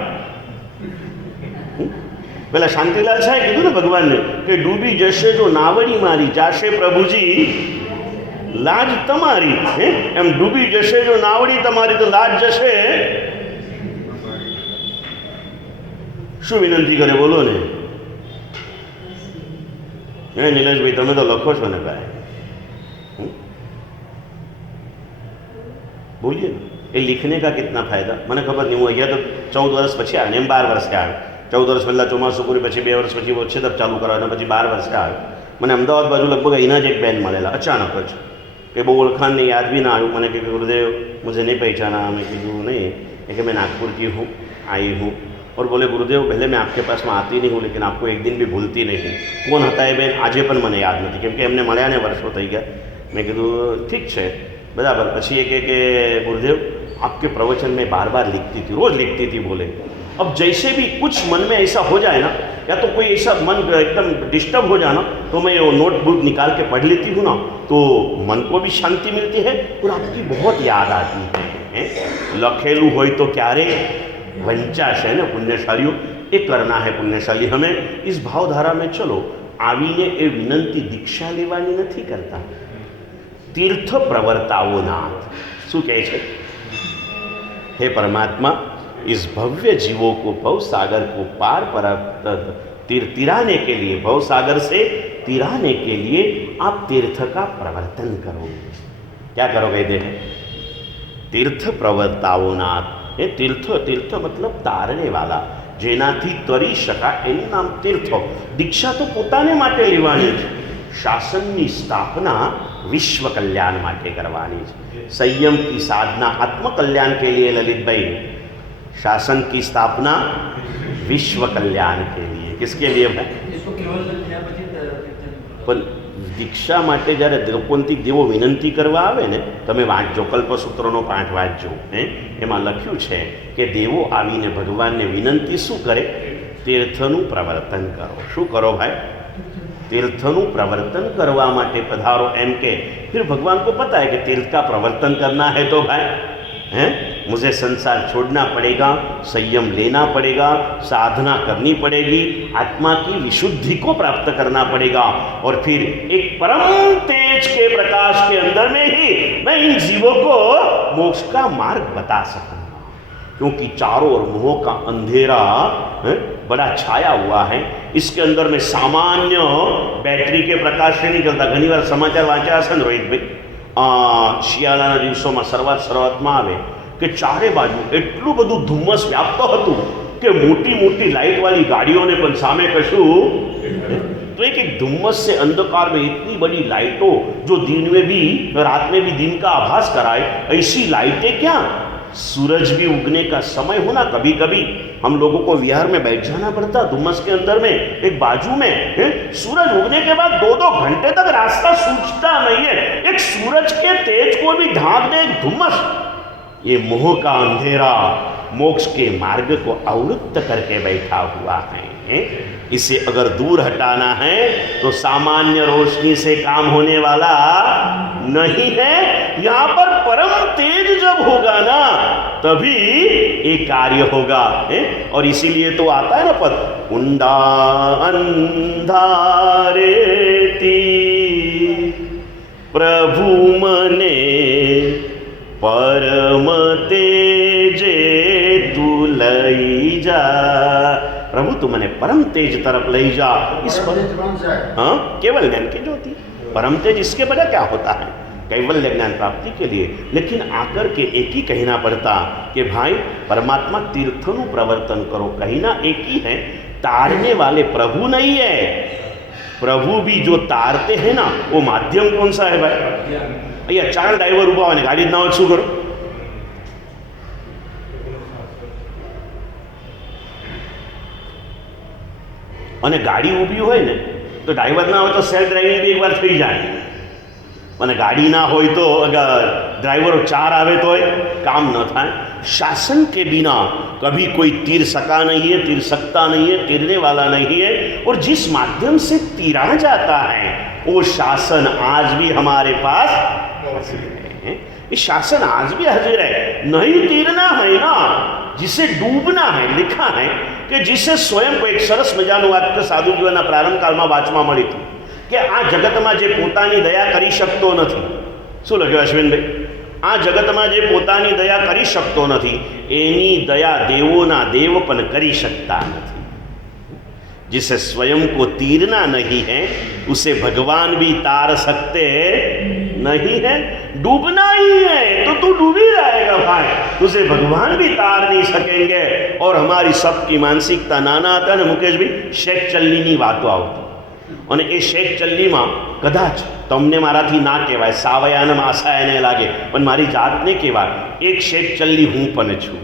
પેલા શાંતિલાલ સાહેબ કીધું ને ભગવાનને કે ડૂબી જશે જો નાવડી મારી, જાશે પ્રભુજી लाज तमारी। एम डूबी जशे जो नावड़ी तमारी तो लाज जशे। शू विनंती करे बोलो ने? नीलेश भाई तमे तो लखो छो ने भाई, बोलिए ना। ये लिखने का कितना फायदा? मैंने खबर नहीं। हूँ अँ तो 14 वर्ष पछी आए, एम 12 वर्षे आए। 14 वर्ष पहला चौमासु पूरी, पछी 2 वर्ष पछी वो छेदप चालू करवा, पछी 12 वर्षे आए। મને અમદાવાદ બાજુ લગભગ અહીંના જ એક બેન મળેલા અચાનક જ, कि वो ओळखाण नहीं, याद भी ना आयु। मैंने कि गुरुदेव मुझे नहीं पहचाना। मैं कीधु नहीं है कि मैं नागपुर की हूँ, आई हूँ। और बोले गुरुदेव भले मैं आपके पास में आती नहीं हूँ लेकिन आपको एक दिन भी भूलती नहीं। कौन हता है बेन आजे पण मने याद नहीं, केम के एमने मळ्या ने वर्षो थई गया। मैं कीधु ठीक है बराबर। पछी ए के गुरुदेव आपके प्रवचन में बार बार लिखती थी, रोज़ लिखती थी। बोले अब जैसे भी कुछ मन में ऐसा हो जाए ना, या तो कोई ऐसा मन एकदम डिस्टर्ब हो जाए ना, तो मैं वो नोटबुक निकाल के पढ़ लेती हूँ ना, तो मन को भी शांति मिलती है और आपकी बहुत याद आती है। लखेलू हो तो क्यारे वंचाश है ना पुण्यशालियों, ये करना है पुण्यशाली। हमें इस भावधारा में चलो। आवीने ए विनंती दीक्षा लेवानी नहीं करता, तीर्थ प्रवर्ताओ नाथ शू कहे छे, हे परमात्मा इस भव्य जीवों को भव सागर को पार पर तिराने के लिए, भव सागर से तिराने के लिए आप तीर्थ का प्रवर्तन करो। क्या करो कहते हैं, तीर्थ प्रवर्ताओ नाथ। ये तीर्थ, तीर्थ मतलब तारने वाला, जेनाथी तरी शका एનું નામ तीर्थ। दीक्षा तो પોતાને માટે લેવાની છે, શાસનની સ્થાપના विश्व कल्याण માટે કરવાની છે। संयम की साधना आत्मकल्याण के लिए ललित भाई, शासन की स्थापना विश्व कल्याण के लिए। किसके लिए भाई? पण दीक्षा माटे જ્યારે દ્રૌપદી દેવો વિનંતી કરવા આવે ને, તમે વાંચજો કલ્પસૂત્રનો પાઠ વાંચજો। એમાં લખ્યું છે કે દેવો આવીને ભગવાનને વિનંતી શું કરે, તીર્થનું પ્રવર્તન કરો। શું કરો ભાઈ? तीर्थनु प्रवर्तन करवा माटे पधारो एम के। फिर भगवान को पता है कि तीर्थ का प्रवर्तन करना है तो भाई हैं मुझे संसार छोड़ना पड़ेगा, संयम लेना पड़ेगा, साधना करनी पड़ेगी, आत्मा की विशुद्धि को प्राप्त करना पड़ेगा, और फिर एक परम तेज के प्रकाश के अंदर में ही मैं इन जीवों को मोक्ष का मार्ग बता सकूंगा। क्योंकि चारों ओर मोह का अंधेरा बड़ा छाया हुआ है। इसके अंदर में सामान्य बैटरी के प्रकाश से नहीं चलता। घनी बार समाचार वांचा हशे ने रोहित भाई, શિયાળાના દિવસોમાં શરૂઆતમાં આવે કે ચારે બાજુ એટલું બધું ધુમ્મસ વ્યાપતો હતું કે મોટી મોટી લાઇટવાળી ગાડીઓને પણ સામે કશું, तो एक धुम्मस से अंधकार में इतनी बड़ी लाइटों जो दिन में भी रात में भी दिन का आभास कराए, ऐसी लाइटें क्या, सूरज भी उगने का समय होना, कभी कभी हम लोगों को विहार में बैठ जाना पड़ता धुम्मस के अंदर में, एक बाजू में सूरज उगने के बाद 2-2 घंटे तक रास्ता सूझता नहीं है। एक सूरज के तेज को भी ढांक दे एक धुम्मस। ये मोह का अंधेरा मोक्ष के मार्ग को अवरुद्ध करके बैठा हुआ है। इसे अगर दूर हटाना है तो सामान्य रोशनी से काम होने वाला नहीं है। यहाँ पर परम तेज जब होगा ना तभी ये कार्य होगा। और इसीलिए तो आता है ना पद, उंडा अंधारे प्रभु मने परम तेजे तू लई जा। प्रभु तू मने परम तेज तरफ ले जा। इस पर हाँ केवल ज्ञान की ज्योति, परम तेज इसके बजाय क्या होता है, कैवल्य ज्ञान प्राप्ति के लिए। लेकिन आकर के एक ही कहना पड़ता कि भाई परमात्मा तीर्थनु प्रवर्तन करो। कहना एक ही है, तारने वाले प्रभु नहीं है। प्रभु भी जो तारते हैं ना वो माध्यम कौन सा है भाई? अय्या 4 ड्राइवर उभा होने गाड़ी ना हो शू करो, અને ગાડી ઊભી હોય ને તો ડ્રાઈવર ના હોય તો સેલ્ફ ડ્રાઇવિંગ બી એકવાર થઈ જાય, અને ગાડી ના હોય તો અગર ડ્રાઈવરો 4 આવે તો काम न था। शासन के बिना कभी कोई तीर सका नहीं है, तीर सकता नहीं है, तीरने वाला नहीं है। और जिस माध्यम से तीरा जाता है वो शासन आज भी हमारे पास हाजिर है। ये शासन आज भी हाजिर है। नहीं तीरना है ना, जिसे डूबना है, लिखा है कि जिसे स्वयं को एक सरस मजानु वाक्य साधु जीवनના પ્રારંભ કાળમાં વાંચવા મળી હતું કે આ જગતમાં જે પોતાની દયા કરી શકતો નથી, શું લખ્યું અશ્વિનભાઈ? આ જગતમાં જે પોતાની દયા કરી શકતો નથી એની દયા દેવોના દેવ પણ કરી શકતા નથી। जिसे स्वयं को तीरना नहीं है उसे भगवान भी तार सकते नहीं है। डूबना ही है तो तू डूब ही जाएगा भाई, तुझे भगवान भी तार नहीं सकेंगे। और हमारी सबकी मानसिकता नाना था ना मुकेश भाई, शेख चलनी बातों आवती અને એ શેખ ચલ્લીમાં કદાચ તમને મારાથી ના કહેવાય, સાવયાને આશાયને લાગે, પણ મારી જાતને કહેવાય, એક શેખ ચલ્લી હું પણ છું.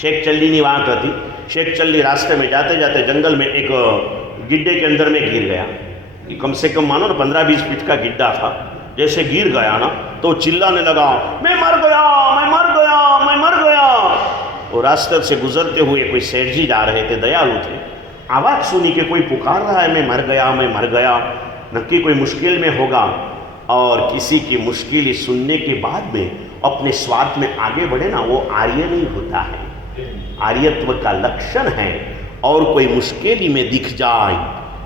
शेख चल्ली की बात थी. शेख चल्ली रास्ते में जाते जाते जंगल में एक गिड्ढे के अंदर में गिर गया. कम से कम मानो ना 15-20 फीट का गिड्ढा था. जैसे गिर गया ना तो चिल्लाने लगा, मैं मर गया, मैं मर गया, मैं मर गया. और रास्ते से गुजरते हुए कोई सेठ जी जा रहे थे, दयालु थे. आवाज़ सुनी कि कोई पुकार रहा है, मैं मर गया, मैं मर गया. नक्की कोई मुश्किल में होगा. और किसी की मुश्किल सुनने के बाद में अपने स्वार्थ में आगे बढ़े ना, वो आर्य नहीं होता है. आर्यत्व का लक्षण है. और कोई मुश्किल में दिख जाए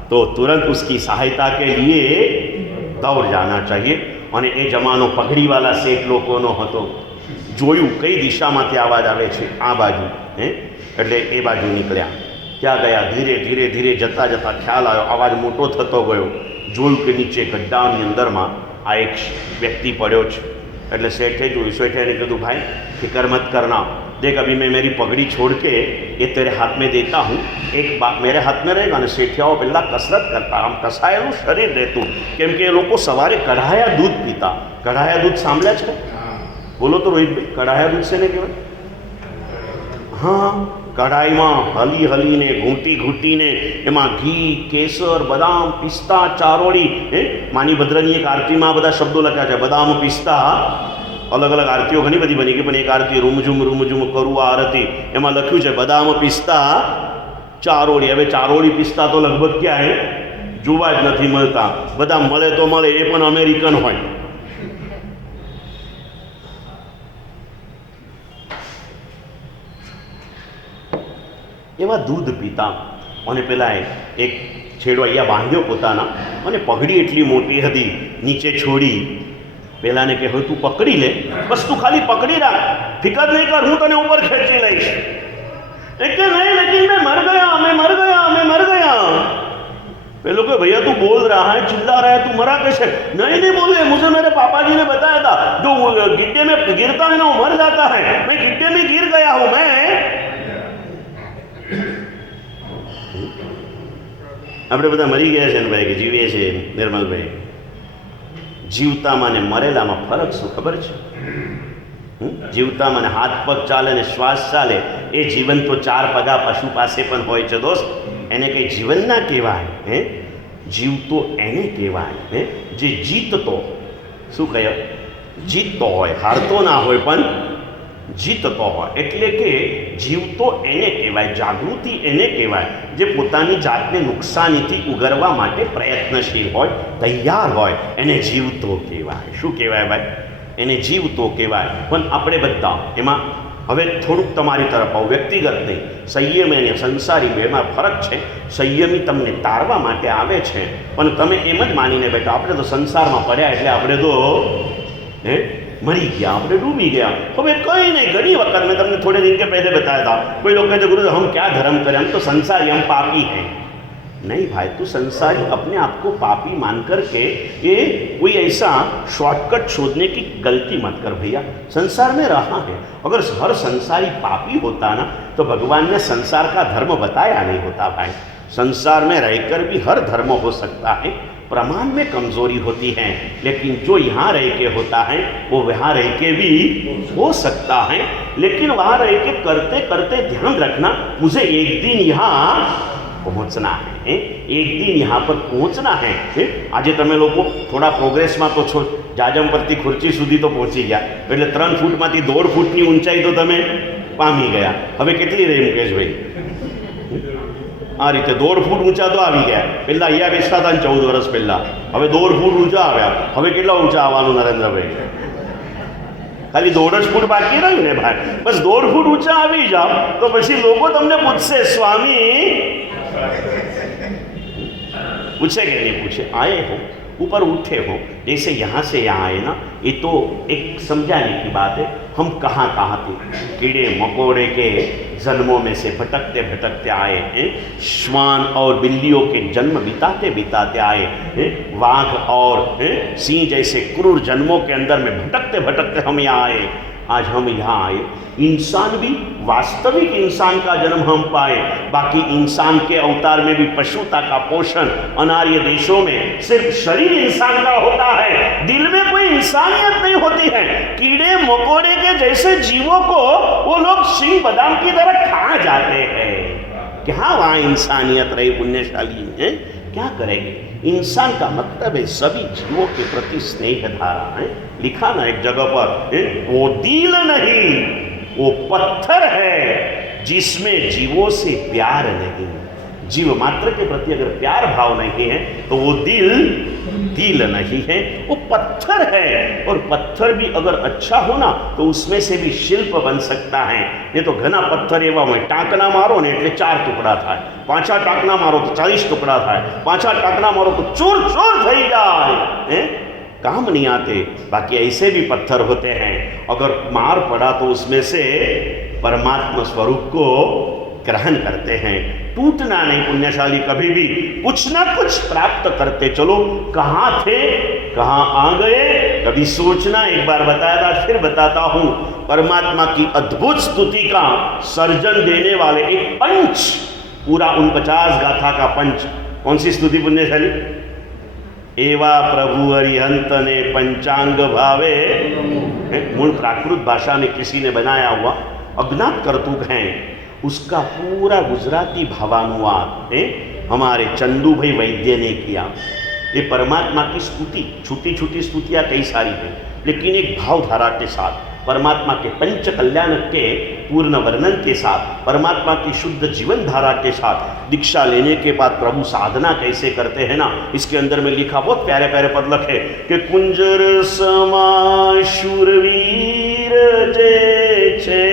तो तुरंत उसकी सहायता के लिए दौड़ जाना चाहिए. અને એ જમાનો પગડીવાળા શેઠ લોકોનો હતો. જોયું કઈ દિશામાંથી અવાજ આવે છે, આ બાજુ, એટલે એ બાજુ નીકળ્યા. ત્યાં ગયા, ધીરે ધીરે ધીરે જતાં જતાં ખ્યાલ આવ્યો, અવાજ મોટો થતો ગયો. જોયું કે નીચે ગड्ढાની અંદરમાં આ એક વ્યક્તિ પડ્યો છે. એટલે શેઠે જોયું. શેઠે એને કીધું, ભાઈ फिक्र मत करना, देख अभी मैं मेरी पगड़ी छोड़ के ये तेरे हाथ में देता हूँ, एक बात मेरे हाथ में रहेगा ने सेठियाओ पहला कसरत करता, आम कसाયેલું શરીર રહેતું. કેમ કે એ લોકો સવારે કઢાયા દૂધ પીતા. કઢાયા દૂધ સાંભળ્યા છે? બોલો તો રોહિતભાઈ, કઢાયા દૂધ છે ને કહેવાય? હા, કઢાઈમાં હલી હલીને ઘૂંટી ઘૂંટીને એમાં ઘી, કેસર, બદામ, પિસ્તા, ચારોળી, માની ભદ્રની એક આરતીમાં બધા શબ્દો લખ્યા છે. બદામ, પિસ્તા, अलग अलग आरतीओ घनी बधी बनी गई, पण एक आरती रूमझूम करू आरती एमां लख्युं छे बदाम, पिस्ता, चारोળી. हवे चारोળી पिस्ता तो लगभग क्या है, जोवा ज नथी मळता. बदाम मळे तो मळे, ए पण अमेरिकन होय. एवा दूध पीता. અને પેલા એક છેડો અહીંયા બાંધ્યો પોતાના, અને પગડી એટલી મોટી હતી નીચે છોડી. પેલા ને કે હવે તું પકડી લે, બસ તું ખાલી પકડી રાખ, ફિકર નહીં કર, હું તને ઉપર ખેંચી લઈશ. એક કે નહીં, લેकिन मैं मर गया, मैं मर गया, मैं मर गया. पेलो के भैया तू बोल रहा है, चिल्ला रहा है, तू मरा कैसे? नहीं नहीं बोले, मुझे मेरे पापा जी ने बताया था, जो गिड्ढे में गिरता है ना वो मर जाता है. मैं गिड्ढे में गिर गया हूँ. मैं આપણે બધા મરી ગયા છે ને ભાઈ, કે જીવીએ છીએ નિર્મલભાઈ. જીવતામાં ને મરેલામાં ફરક શું ખબર છે? જીવતામાં ને હાથ પગ ચાલે ને શ્વાસ ચાલે, એ જીવન તો 4 પગા પશુ પાસે પણ હોય છે દોસ્ત. એને કંઈ જીવન ના કહેવાય. જીવતો એને કહેવાય જે જીતતો, શું કહે, જીતતો હોય, હારતો ના હોય પણ જીતતો હોય. એટલે કે જીવતો એને કહેવાય, જાગૃતિ એને કહેવાય જે પોતાની જાતને નુકસાનીથી ઉગરવા માટે પ્રયત્નશીલ હોય, તૈયાર હોય, એને જીવતો કહેવાય. શું કહેવાય ભાઈ? એને જીવતો કહેવાય. પણ આપણે બધા એમાં હવે થોડુંક તમારી તરફ આવું, વ્યક્તિગત નહીં, સંયમી અને સંસારી બેમાં ફરક છે. સંયમી તમને તારવા માટે આવે છે, પણ તમે એમ જ માનીને બેઠા આપણે તો સંસારમાં પડ્યા એટલે આપણે તો मरी गया, आपने डूबी गया. હવે કંઈ નહીં. ઘણી વખત મેં તમને थोड़े दिन के पहले बताया था, कोई लोग कहते गुरु हम क्या धर्म करें, हम तो संसारी, हम पापी हैं. नहीं भाई, तू संसारी अपने आप को पापी मान करके ये कोई ऐसा शॉर्टकट शोधने की गलती मत कर भैया. संसार में रहा है, अगर हर संसारी पापी होता ना तो भगवान ने संसार का धर्म बताया नहीं होता भाई. संसार में रहकर भी हर धर्म हो सकता है, प्रमाण में कमजोरी होती है, लेकिन जो यहाँ रह के होता है वो वहाँ रह के भी हो सकता है. लेकिन वहाँ रह के करते करते ध्यान रखना, मुझे एक दिन यहाँ पहुँचना है, एक दिन यहाँ पर पहुँचना है. आज तमे लोग थोड़ा प्रोग्रेस में तो छो, जाजम परती खुर्ची सुधी तो पहुँची गया, એટલે 3 ફૂટમાંથી 1.5 ફૂટની ઊંચાઈ તો તમે પામી ગયા. હવે કેટલી રહી મુકેશભાઈ? આ રીતે 1.5 ફૂટ ઊંચા તો આવી ગયા. પહેલાં અહીંયા બેસતા હતા ને 14 વર્ષ પહેલાં, હવે 1.5 ફૂટ ઊંચા આવ્યા. હવે કેટલા ઊંચા આવવાનું નરેન્દ્રભાઈ? ખાલી 1.5 ફૂટ બાકી રહ્યું ને ભાઈ. બસ 1.5 ફૂટ ઊંચા આવી જાઓ તો પછી લોકો તમને પૂછશે, સ્વામી पूछे कि नहीं पूछे, आए हो, ऊपर उठे हो, जैसे यहाँ से यहाँ आए ना, ये तो एक समझाने की बात है. हम कहाँ कहाँ थे, कीड़े मकोड़े के जन्मों में से भटकते भटकते आए हैं. श्वान और बिल्लियों के जन्म बिताते बिताते आए हैं. वाघ और सिंह जैसे क्रूर जन्मों के अंदर में भटकते भटकते हम यहाँ आए. आज हम यहाँ आए, इंसान भी वास्तविक इंसान का जन्म हम पाए। बाकी इंसान के अवतार में भी पशुता का पोषण अनार्य देशों में सिर्फ शरीर इंसान का होता है, दिल में कोई इंसानियत नहीं होती है। कीड़े मकोड़े के जैसे जीवों को वो लोग सिंह बादाम की तरह खा जाते हैं। क्या वहाँ इंसानियत रही पुण्यशाली है? क्या करेंगे? इंसान का मतलब है सभी जीवों के प्रति स्नेह धारा है। लिखा ना एक जगह पर, वो दिल नहीं, वो पत्थर है जिसमें जीवों से प्यार नहीं। जीव मात्र के प्रति अगर प्यार भाव नहीं है तो वो दिल नहीं है, वो पत्थर है। और पत्थर भी अगर अच्छा हो ना तो उसमें से भी शिल्प बन सकता है। नहीं तो घना पत्थर एवा में टाकना मारो ने એટલે 4 टुकड़ा થાય, पांचा टाकना मारो तो 40 टुकड़ा થાય, पांचा टाकना मारो तो चूर चूर થઈ જાય, काम नहीं आते। बाकी ऐसे भी पत्थर होते हैं, अगर मार पड़ा तो उसमें से परमात्मा स्वरूप को ग्रहण करते हैं। टूटना नहीं पुण्यशाली, कभी भी कुछ ना कुछ प्राप्त करते चलो। कहाँ थे, कहाँ आ गए, कभी सोचना। एक बार बताया था, फिर बताता हूँ। परमात्मा की अद्भुत स्तुति का सर्जन देने वाले एक पंच, पूरा 49 गाथा का पंच। कौन सी स्तुति पुण्यशाली? एवा प्रभु अरिहंत ने पंचांग भावे। मूल प्राकृत भाषा में किसी ने बनाया हुआ अज्ञात कर्तुक हैं, उसका पूरा गुजराती भावानुवाद हमारे चंदू भाई वैद्य ने किया। ये परमात्मा की स्तुति, छोटी छोटी स्तुतियाँ कई सारी हैं, लेकिन एक भावधारा के साथ, परमात्मा के पंच कल्याण के पूर्ण वर्णन के साथ, परमात्मा की शुद्ध जीवन धारा के साथ। दीक्षा लेने के बाद प्रभु साधना कैसे करते हैं ना, इसके अंदर में लिखा, बहुत प्यारे प्यारे पद लखे कि कुंजर समा शूरवीर जे छे,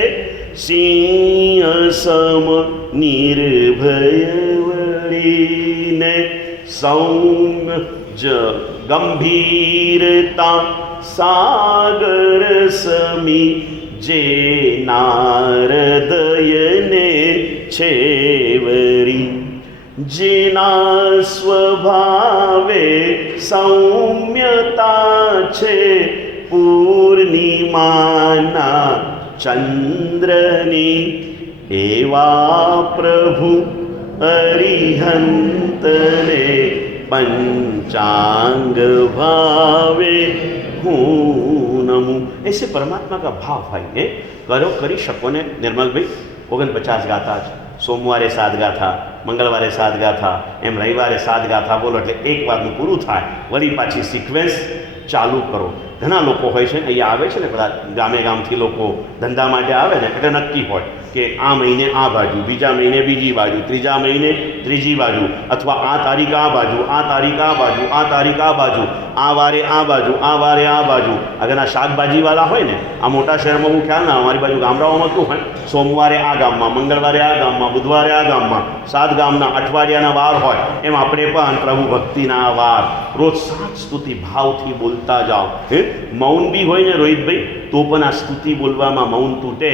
सिंह सम निर्भय वळीने, सौम्य गंभीरता सागर समी, जे नारदयने छेवरी। जेना स्वभावे सौम्यता छे, पूर्णिमाना चंद्रनी, एवा प्रभु अरिहंतने पंचांग भावे हूँ नमू। ऐसे परमात्मा का भाव भाई करो करी शको ने निर्मल भाई 49 गाथा, सोमवारे 7 गाथा, मंगलवारे 7 गाथा, एम रविवारे 7 गाथा बोलो એટલે એક વાતનું પૂરું થાય, વળી પાછી સિક્વન્સ ચાલુ કરો। ઘણા લોકો હોય છે અહીંયા આવે છે ને, બધા ગામે ગામથી લોકો ધંધા માટે આવે ને, એટલે નક્કી હોય કે આ મહિને આ બાજુ, બીજા મહિને બીજી બાજુ, ત્રીજા મહિને ત્રીજી બાજુ, અથવા આ તારીખ આ બાજુ, આ તારીખ આ બાજુ, આ તારીખ આ બાજુ, આ વારે આ બાજુ, આ વારે આ બાજુ। અગર આ શાકભાજીવાળા હોય ને, આ મોટા શહેરમાં હું ખ્યાલ ના, અમારી બાજુ ગામડાઓમાં શું હોય, સોમવારે આ ગામમાં, મંગળવારે આ ગામમાં, બુધવારે આ ગામમાં, 7 ગામના અઠવાડિયાના વાર હોય, એમ આપણે પણ પ્રભુ ભક્તિના વાર રોજ 7 સ્તુતિ ભાવથી બોલતા જાઓ। મૌન બી હોય ને રોહિતભાઈ, તો પણ આ સ્તુતિ બોલવામાં મૌન તૂટે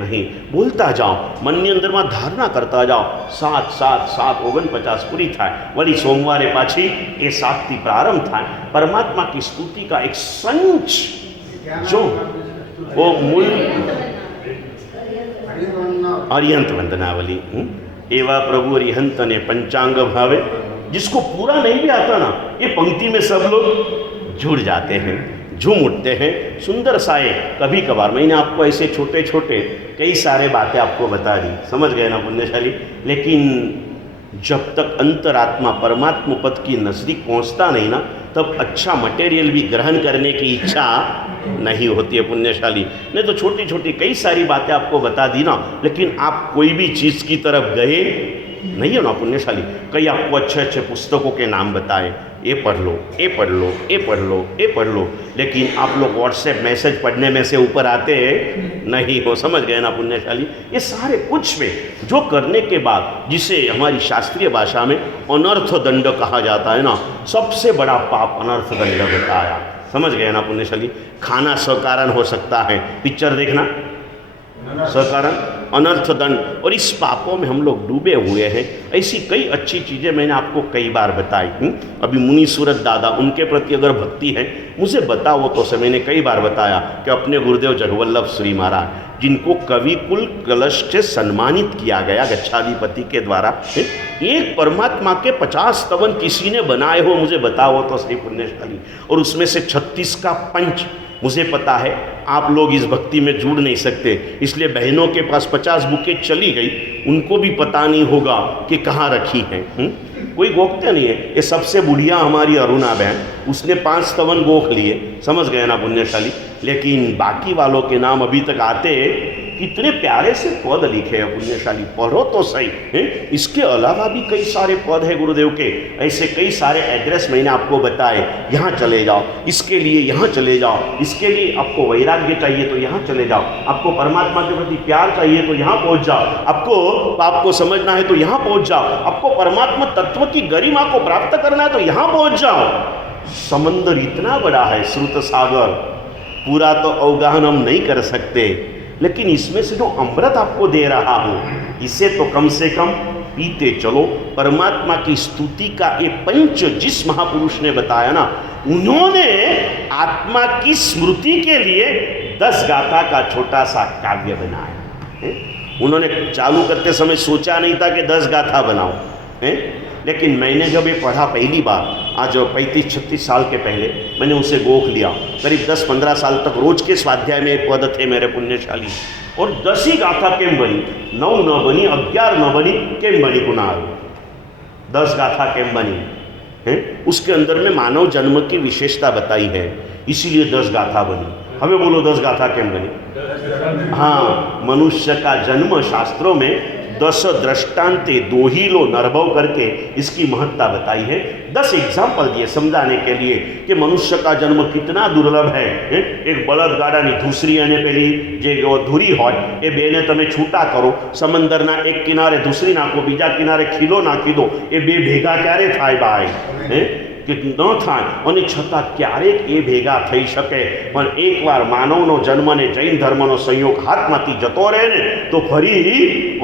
નહીં, બોલતા જાઓ, મનની અંદરમાં ધારણા કરતા જાઓ। 7 7 7 49 પૂરી થાય, વળી સોમવારે પાછી એ 7 થી પ્રારંભ થાય। परमात्मा की स्तुति का एक संच जो वो मूल अरिहंत वंदनावली, एवा प्रभु अरिहंत ने पंचांग भावे। जिसको पूरा नहीं भी आता ना, ये पंक्ति में सब लोग जुड़ जाते हैं, झूम उठते हैं। सुंदर साए कभी कभार मैंने आपको ऐसे छोटे छोटे कई सारे बातें आपको बता दी, समझ गए ना पुण्यशाली। लेकिन जब तक अंतरात्मा परमात्मा पद की नज़दीक पहुंचता नहीं ना, तब अच्छा मटेरियल भी ग्रहण करने की इच्छा नहीं होती है पुण्यशाली। नहीं तो छोटी छोटी कई सारी बातें आपको बता दी ना, लेकिन आप कोई भी चीज़ की तरफ गए नहीं हो ना पुण्यशाली। कई आपको अच्छे अच्छे पुस्तकों के नाम बताए, ये पढ़ लो, ये पढ़ लो, ये पढ़ लो, ये पढ़ लो, लेकिन आप लोग व्हाट्सएप मैसेज पढ़ने में से ऊपर आते नहीं हो, समझ गए ना पुण्यशाली। ये सारे कुछ में जो करने के बाद, जिसे हमारी शास्त्रीय भाषा में अनर्थ दंड कहा जाता है ना, सबसे बड़ा पाप अनर्थ दंड बताया, समझ गए ना पुण्यशाली। खाना सकारण हो सकता है, पिक्चर देखना सकारण, अनर्थ दंड, और इस पापों में हम लोग डूबे हुए हैं। ऐसी कई अच्छी चीज़ें मैंने आपको कई बार बताई। अभी मुनि सूरत दादा, उनके प्रति अगर भक्ति है मुझे बताओ तो से मैंने कई बार बताया कि अपने गुरुदेव जगवल्लभ श्री महाराज, जिनको कवि कुल कलश से सम्मानित किया गया गच्छाधिपति के द्वारा, एक परमात्मा के 50 स्तवन किसी ने बनाए हो मुझे बताओ तो सही पुण्यशाली। और उसमें से 36 का पंच मुझे पता है, आप लोग इस भक्ति में जुड़ नहीं सकते, इसलिए बहनों के पास 50 बुकें चली गई, उनको भी पता नहीं होगा कि कहाँ रखी हैं। कोई गोखते नहीं है। ये सबसे बुढ़िया हमारी अरुणा बहन, उसने 5 स्तवन गोख लिए, समझ गए ना पुण्यशाली। लेकिन बाकी वालों के नाम अभी तक आते, कितने प्यारे से पद लिखे हैं पुण्यशाली, पढ़ो तो सही है। इसके अलावा भी कई सारे पद है गुरुदेव के, ऐसे कई सारे एड्रेस मैंने आपको बताए, यहाँ चले जाओ, इसके लिए यहाँ चले जाओ, इसके लिए आपको वैराग्य चाहिए तो यहाँ चले जाओ, आपको परमात्मा के प्रति प्यार चाहिए तो यहाँ पहुँच जाओ, आपको पाप को समझना है तो यहाँ पहुँच जाओ, आपको परमात्मा तत्व की गरिमा को प्राप्त करना है तो यहाँ पहुँच जाओ। समंदर इतना बड़ा है, श्रुत सागर, पूरा तो अवगाहन हम नहीं कर सकते, लेकिन इसमें से जो अमृत आपको दे रहा हूँ, इसे तो कम से कम पीते चलो। परमात्मा की स्तुति का ये पंच जिस महापुरुष ने बताया ना, उन्होंने आत्मा की स्मृति के लिए 10 गाथा का छोटा सा काव्य बनाया। उन्होंने चालू करते समय सोचा नहीं था कि 10 गाथा बनाओ, लेकिन मैंने जब ये पढ़ा पहली बार, आज 35-36 साल के पहले, मैंने उसे गोख लिया। करीब 10-15 साल तक रोज के स्वाध्याय में पद थे मेरे पुण्यशाली, और 10 ही गाथा केम बनी, 9 न बनी, 11 न बनी, केम बनी कुणाल, 10 गाथा केम बनी है। उसके अंदर में मानव जन्म की विशेषता बताई है, इसीलिए 10 गाथा बनी। हमें बोलो 10 गाथा केम बनी? हाँ, मनुष्य का जन्म शास्त्रों में 10 दृष्टांते दोहिलो नरभव करके इसकी महत्ता बताई है। 10 एग्जाम्पल दिए समझाने के लिए कि मनुष्य का जन्म कितना दुर्लभ है। एक बળદ ગાડાની ધૂસરી અને પેલી જે ધૂરી હોય એ બેને તમે છૂટા કરો, સમંદરના એક કિનારે ધૂસરી નાખો, બીજા કિનારે ખીલો નાખી દો, એ બે ભેગા ક્યારે થાય ભાઈ? કે ન થાય, અને છતાં ક્યારેક એ ભેગા થઈ શકે, પણ એકવાર માનવનો જન્મ અને જૈન ધર્મનો સંયોગ હાથમાંથી જતો રહે ને તો ફરી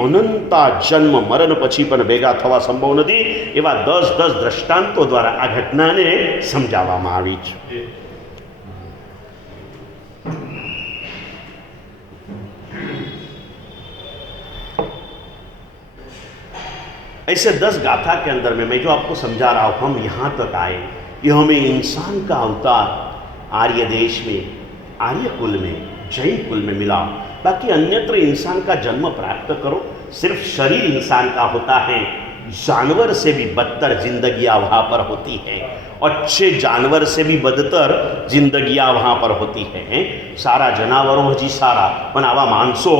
અનંતા જન્મ મરણ પછી પણ ભેગા થવા સંભવ નથી। એવા 10 દ્રષ્ટાંતો દ્વારા આ ઘટનાને સમજાવવામાં આવી છે। ऐसे 10 गाथा के अंदर में मैं जो आपको समझा रहा हूँ, हम यहाँ तक आए, ये हमें इंसान का अवतार आर्य देश में, आर्य कुल में, जैन कुल में मिला। बाकी अन्यत्र इंसान का जन्म प्राप्त करो, सिर्फ शरीर इंसान का होता है, जानवर से भी बदतर जिंदगियाँ वहाँ पर होती हैं, अच्छे जानवर से भी बदतर जिंदगियाँ वहाँ पर होती हैं। सारा जनावरो हजी सारा, पण आवा माणसो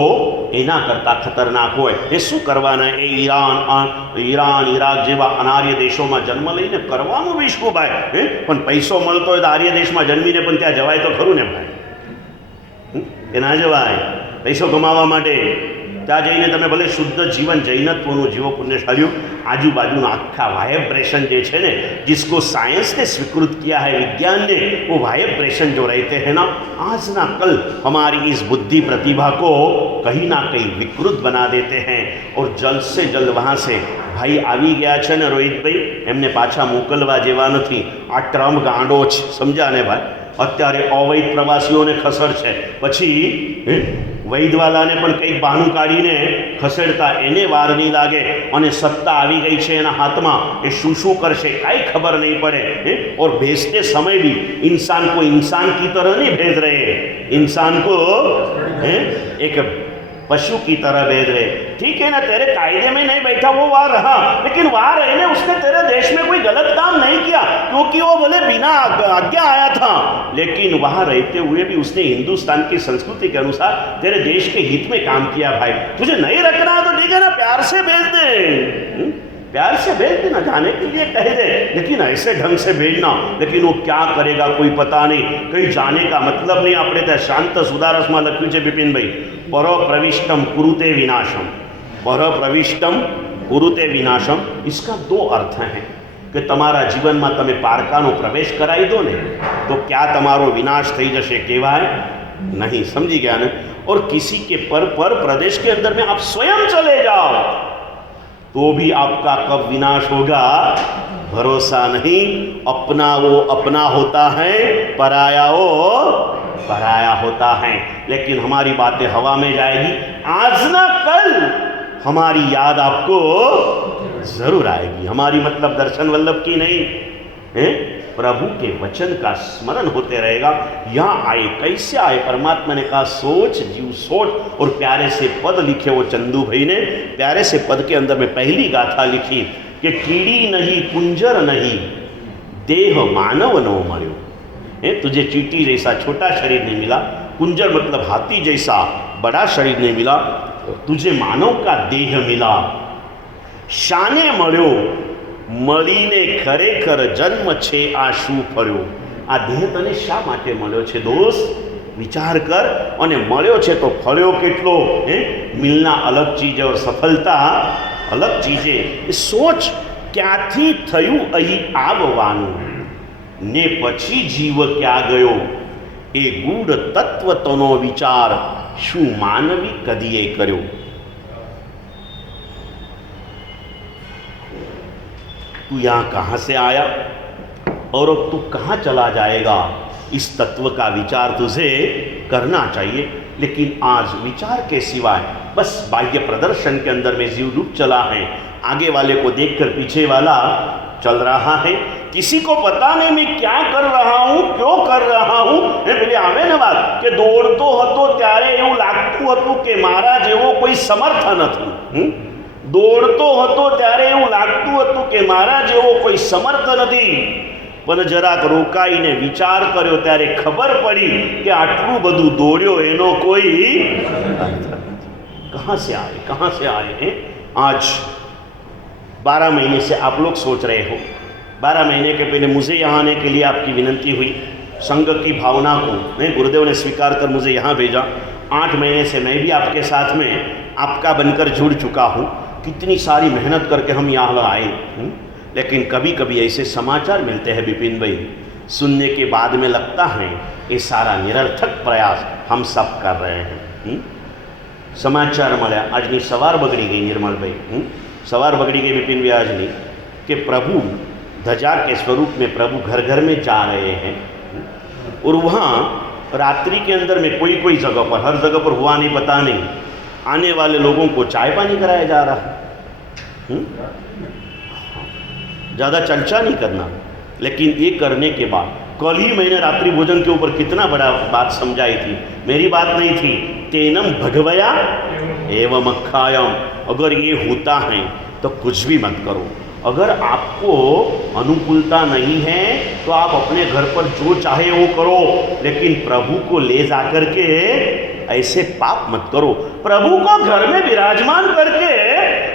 एना करता खतरनाक होय। ए शुं करवाना? ए ईरान इराक जेवा अनार्य देशों में जन्म लईने करवानुं बी शुं भाई? पण पैसो मळतो होय तो आर्य देश में जन्मीने पण त्यां जवाय तो खरुं ने भाई, के ना जवाय? पैसो कमावा माटे ત્યાં જઈને તમે ભલે શુદ્ધ જીવન જૈનત્વનું જીવો પુણ્યશાલીઓ, आजूबाजू आखा वाइब्रेशन जो है ना, जिसको साइंस ने स्वीकृत किया है, विज्ञान ने, वो वाइब्रेशन जो रहते हैं ना, आज ना कल हमारी इस बुद्धि प्रतिभा को कहीं ना कहीं विकृत बना देते हैं। और जल्द से जल्द वहाँ से भाई આવી ગયા છે ને રોહિતભાઈ, એમને પાછા મોકલવા જેવા નથી। આ ટ્રમ્પ ગાંડો છે, સમજ્યા ને ભાઈ? અત્યારે અવૈધ પ્રવાસીઓને ખસેડશે, પછી વૈદવાલાને પણ કંઈક બહાનું કાઢીને ખસેડતા એને વાર નહીં લાગે, અને સત્તા આવી ગઈ છે એના હાથમાં, એ શું શું કરશે કાંઈ ખબર નહીં પડે। और भेजते समय भी इंसान को इंसान की तरह नहीं भेज रहे, इंसान को एक पशु की तरह भेज रहे। ठीक है ना, तेरे कायदे में नहीं बैठा वो वहाँ रहा, लेकिन वहाँ रहने उसने तेरे देश में कोई गलत काम नहीं किया, क्योंकि वो बोले बिना आज्ञा आया था, लेकिन वहाँ रहते हुए भी उसने हिंदुस्तान की संस्कृति के अनुसार तेरे देश के हित में काम किया। भाई तुझे नहीं रखना है तो ठीक है ना, प्यार से भेज दे, प्यार से भेज देना, जाने के लिए कह दे, लेकिन ऐसे ढंग से भेजना। लेकिन वो क्या करेगा कोई पता नहीं, कहीं जाने का मतलब नहीं। આપણે ત્યાં શાંત સુદારસમાં લખ્યું છે બિપિનભાઈ, પર પ્રવિષ્ટમ कुरुते विनाशम, पर प्रविष्टम कुरुते विनाशम। इसका 2 अर्थ हैं कि તમારા જીવનમાં તમે પારકાનો પ્રવેશ કરાવી દો ને તો क्या તમારો વિનાશ થઈ જશે કહેવાય, नहीं, समझी क्या ना। और किसी के पर प्रदेश के अंदर में आप स्वयं चले जाओ तो भी आपका कब विनाश होगा भरोसा नहीं। अपना वो अपना होता है, पराया वो पराया होता है। लेकिन हमारी बातें हवा में जाएगी, आज ना कल हमारी याद आपको जरूर आएगी। हमारी मतलब दर्शन वल्लभ की नहीं है, प्रभु के वचन का स्मरण होते रहेगा। यहाँ आए, कैसे आए? परमात्मा ने कहा सोच जीव सोच, और प्यारे से पद लिखे वो चंदू भाई ने। प्यारे से पद के अंदर में पहली गाथा लिखी कि कीड़ी नहीं कुंजर नहीं देह मानव नो मर्यो। तुझे चींटी जैसा छोटा शरीर नहीं मिला, कुंजर मतलब हाथी जैसा बड़ा शरीर नहीं मिला, तुझे मानव का देह मिला। शाने मर्यो મળીને ખરેખર જન્મ છે આ શું ફર્યો। આ દેહ તને શા માટે મળ્યો છે દોસ્ત? વિચાર કર। અને મળ્યો છે તો ફર્યો કેટલો? મિલના અલગ ચીજ और સફળતા અલગ ચીજે। સોચ ક્યાંથી થયું અહીં આવવાનું ને પછી જીવ ક્યાં ગયો? એ ગૂઢ તત્વતનો વિચાર શું માનવી કદીએ કર્યો? तू यहाँ कहाँ से आया और अब तू कहाँ चला जाएगा? इस तत्व का विचार तुझे करना चाहिए। लेकिन आज विचार के सिवाय बस बाह्य प्रदर्शन के अंदर में जीव डूब चला है। आगे वाले को देखकर पीछे वाला चल रहा है। किसी को पता नहीं मैं क्या कर रहा हूँ, क्यों कर रहा हूँ। પેલી આવે ને વાત કે દોડતો હતો ત્યારે એવું લાગતું હતું કે મારા જેવો કોઈ સમર્થ નથી। દોડતો હતો ત્યારે એવું લાગતું હતું કે મારા જેવો કોઈ સમર્થ નથી, પણ જરાક રોકાઈને વિચાર કર્યો ત્યારે ખબર પડી કે આટલું બધું દોડ્યો એનો કોઈ कहाँ से आए हैं? आज 12 महीने से आप लोग सोच रहे हो। 12 महीने के पहले मुझे यहाँ आने के लिए आपकी विनंती हुई, संघ की भावना को नहीं गुरुदेव ने स्वीकार कर मुझे यहाँ भेजा। 8 महीने से मैं भी आपके साथ में आपका बनकर जुड़ चुका हूँ। कितनी सारी मेहनत करके हम यहाँ आए। लेकिन कभी कभी ऐसे समाचार मिलते हैं विपिन भाई, सुनने के बाद में लगता है ये सारा निरर्थक प्रयास हम सब कर रहे हैं। समाचार મળ્યા આજની સવાર બગડી ગઈ નિર્મલભાઈ, સવાર બગડી गई विपिन भाई આજની कि प्रभु ध्वजा के स्वरूप में प्रभु घर घर में जा रहे हैं। और वहाँ रात्रि के अंदर में कोई कोई जगह पर, हर जगह पर हुआ नहीं पता नहीं, आने वाले लोगों को चाय पानी कराया जा रहा है। ज़्यादा चर्चा नहीं करना। लेकिन ये करने के बाद कल ही मैंने रात्रि भोजन के ऊपर कितना बड़ा बात समझाई थी। मेरी बात नहीं थी, तेनम भगवया एवं अखायम। अगर ये होता है तो कुछ भी मत करो। अगर आपको अनुकूलता नहीं है तो आप अपने घर पर जो चाहे वो करो, लेकिन प्रभु को ले जा करके ऐसे पाप मत करो। प्रभु को घर में विराजमान करके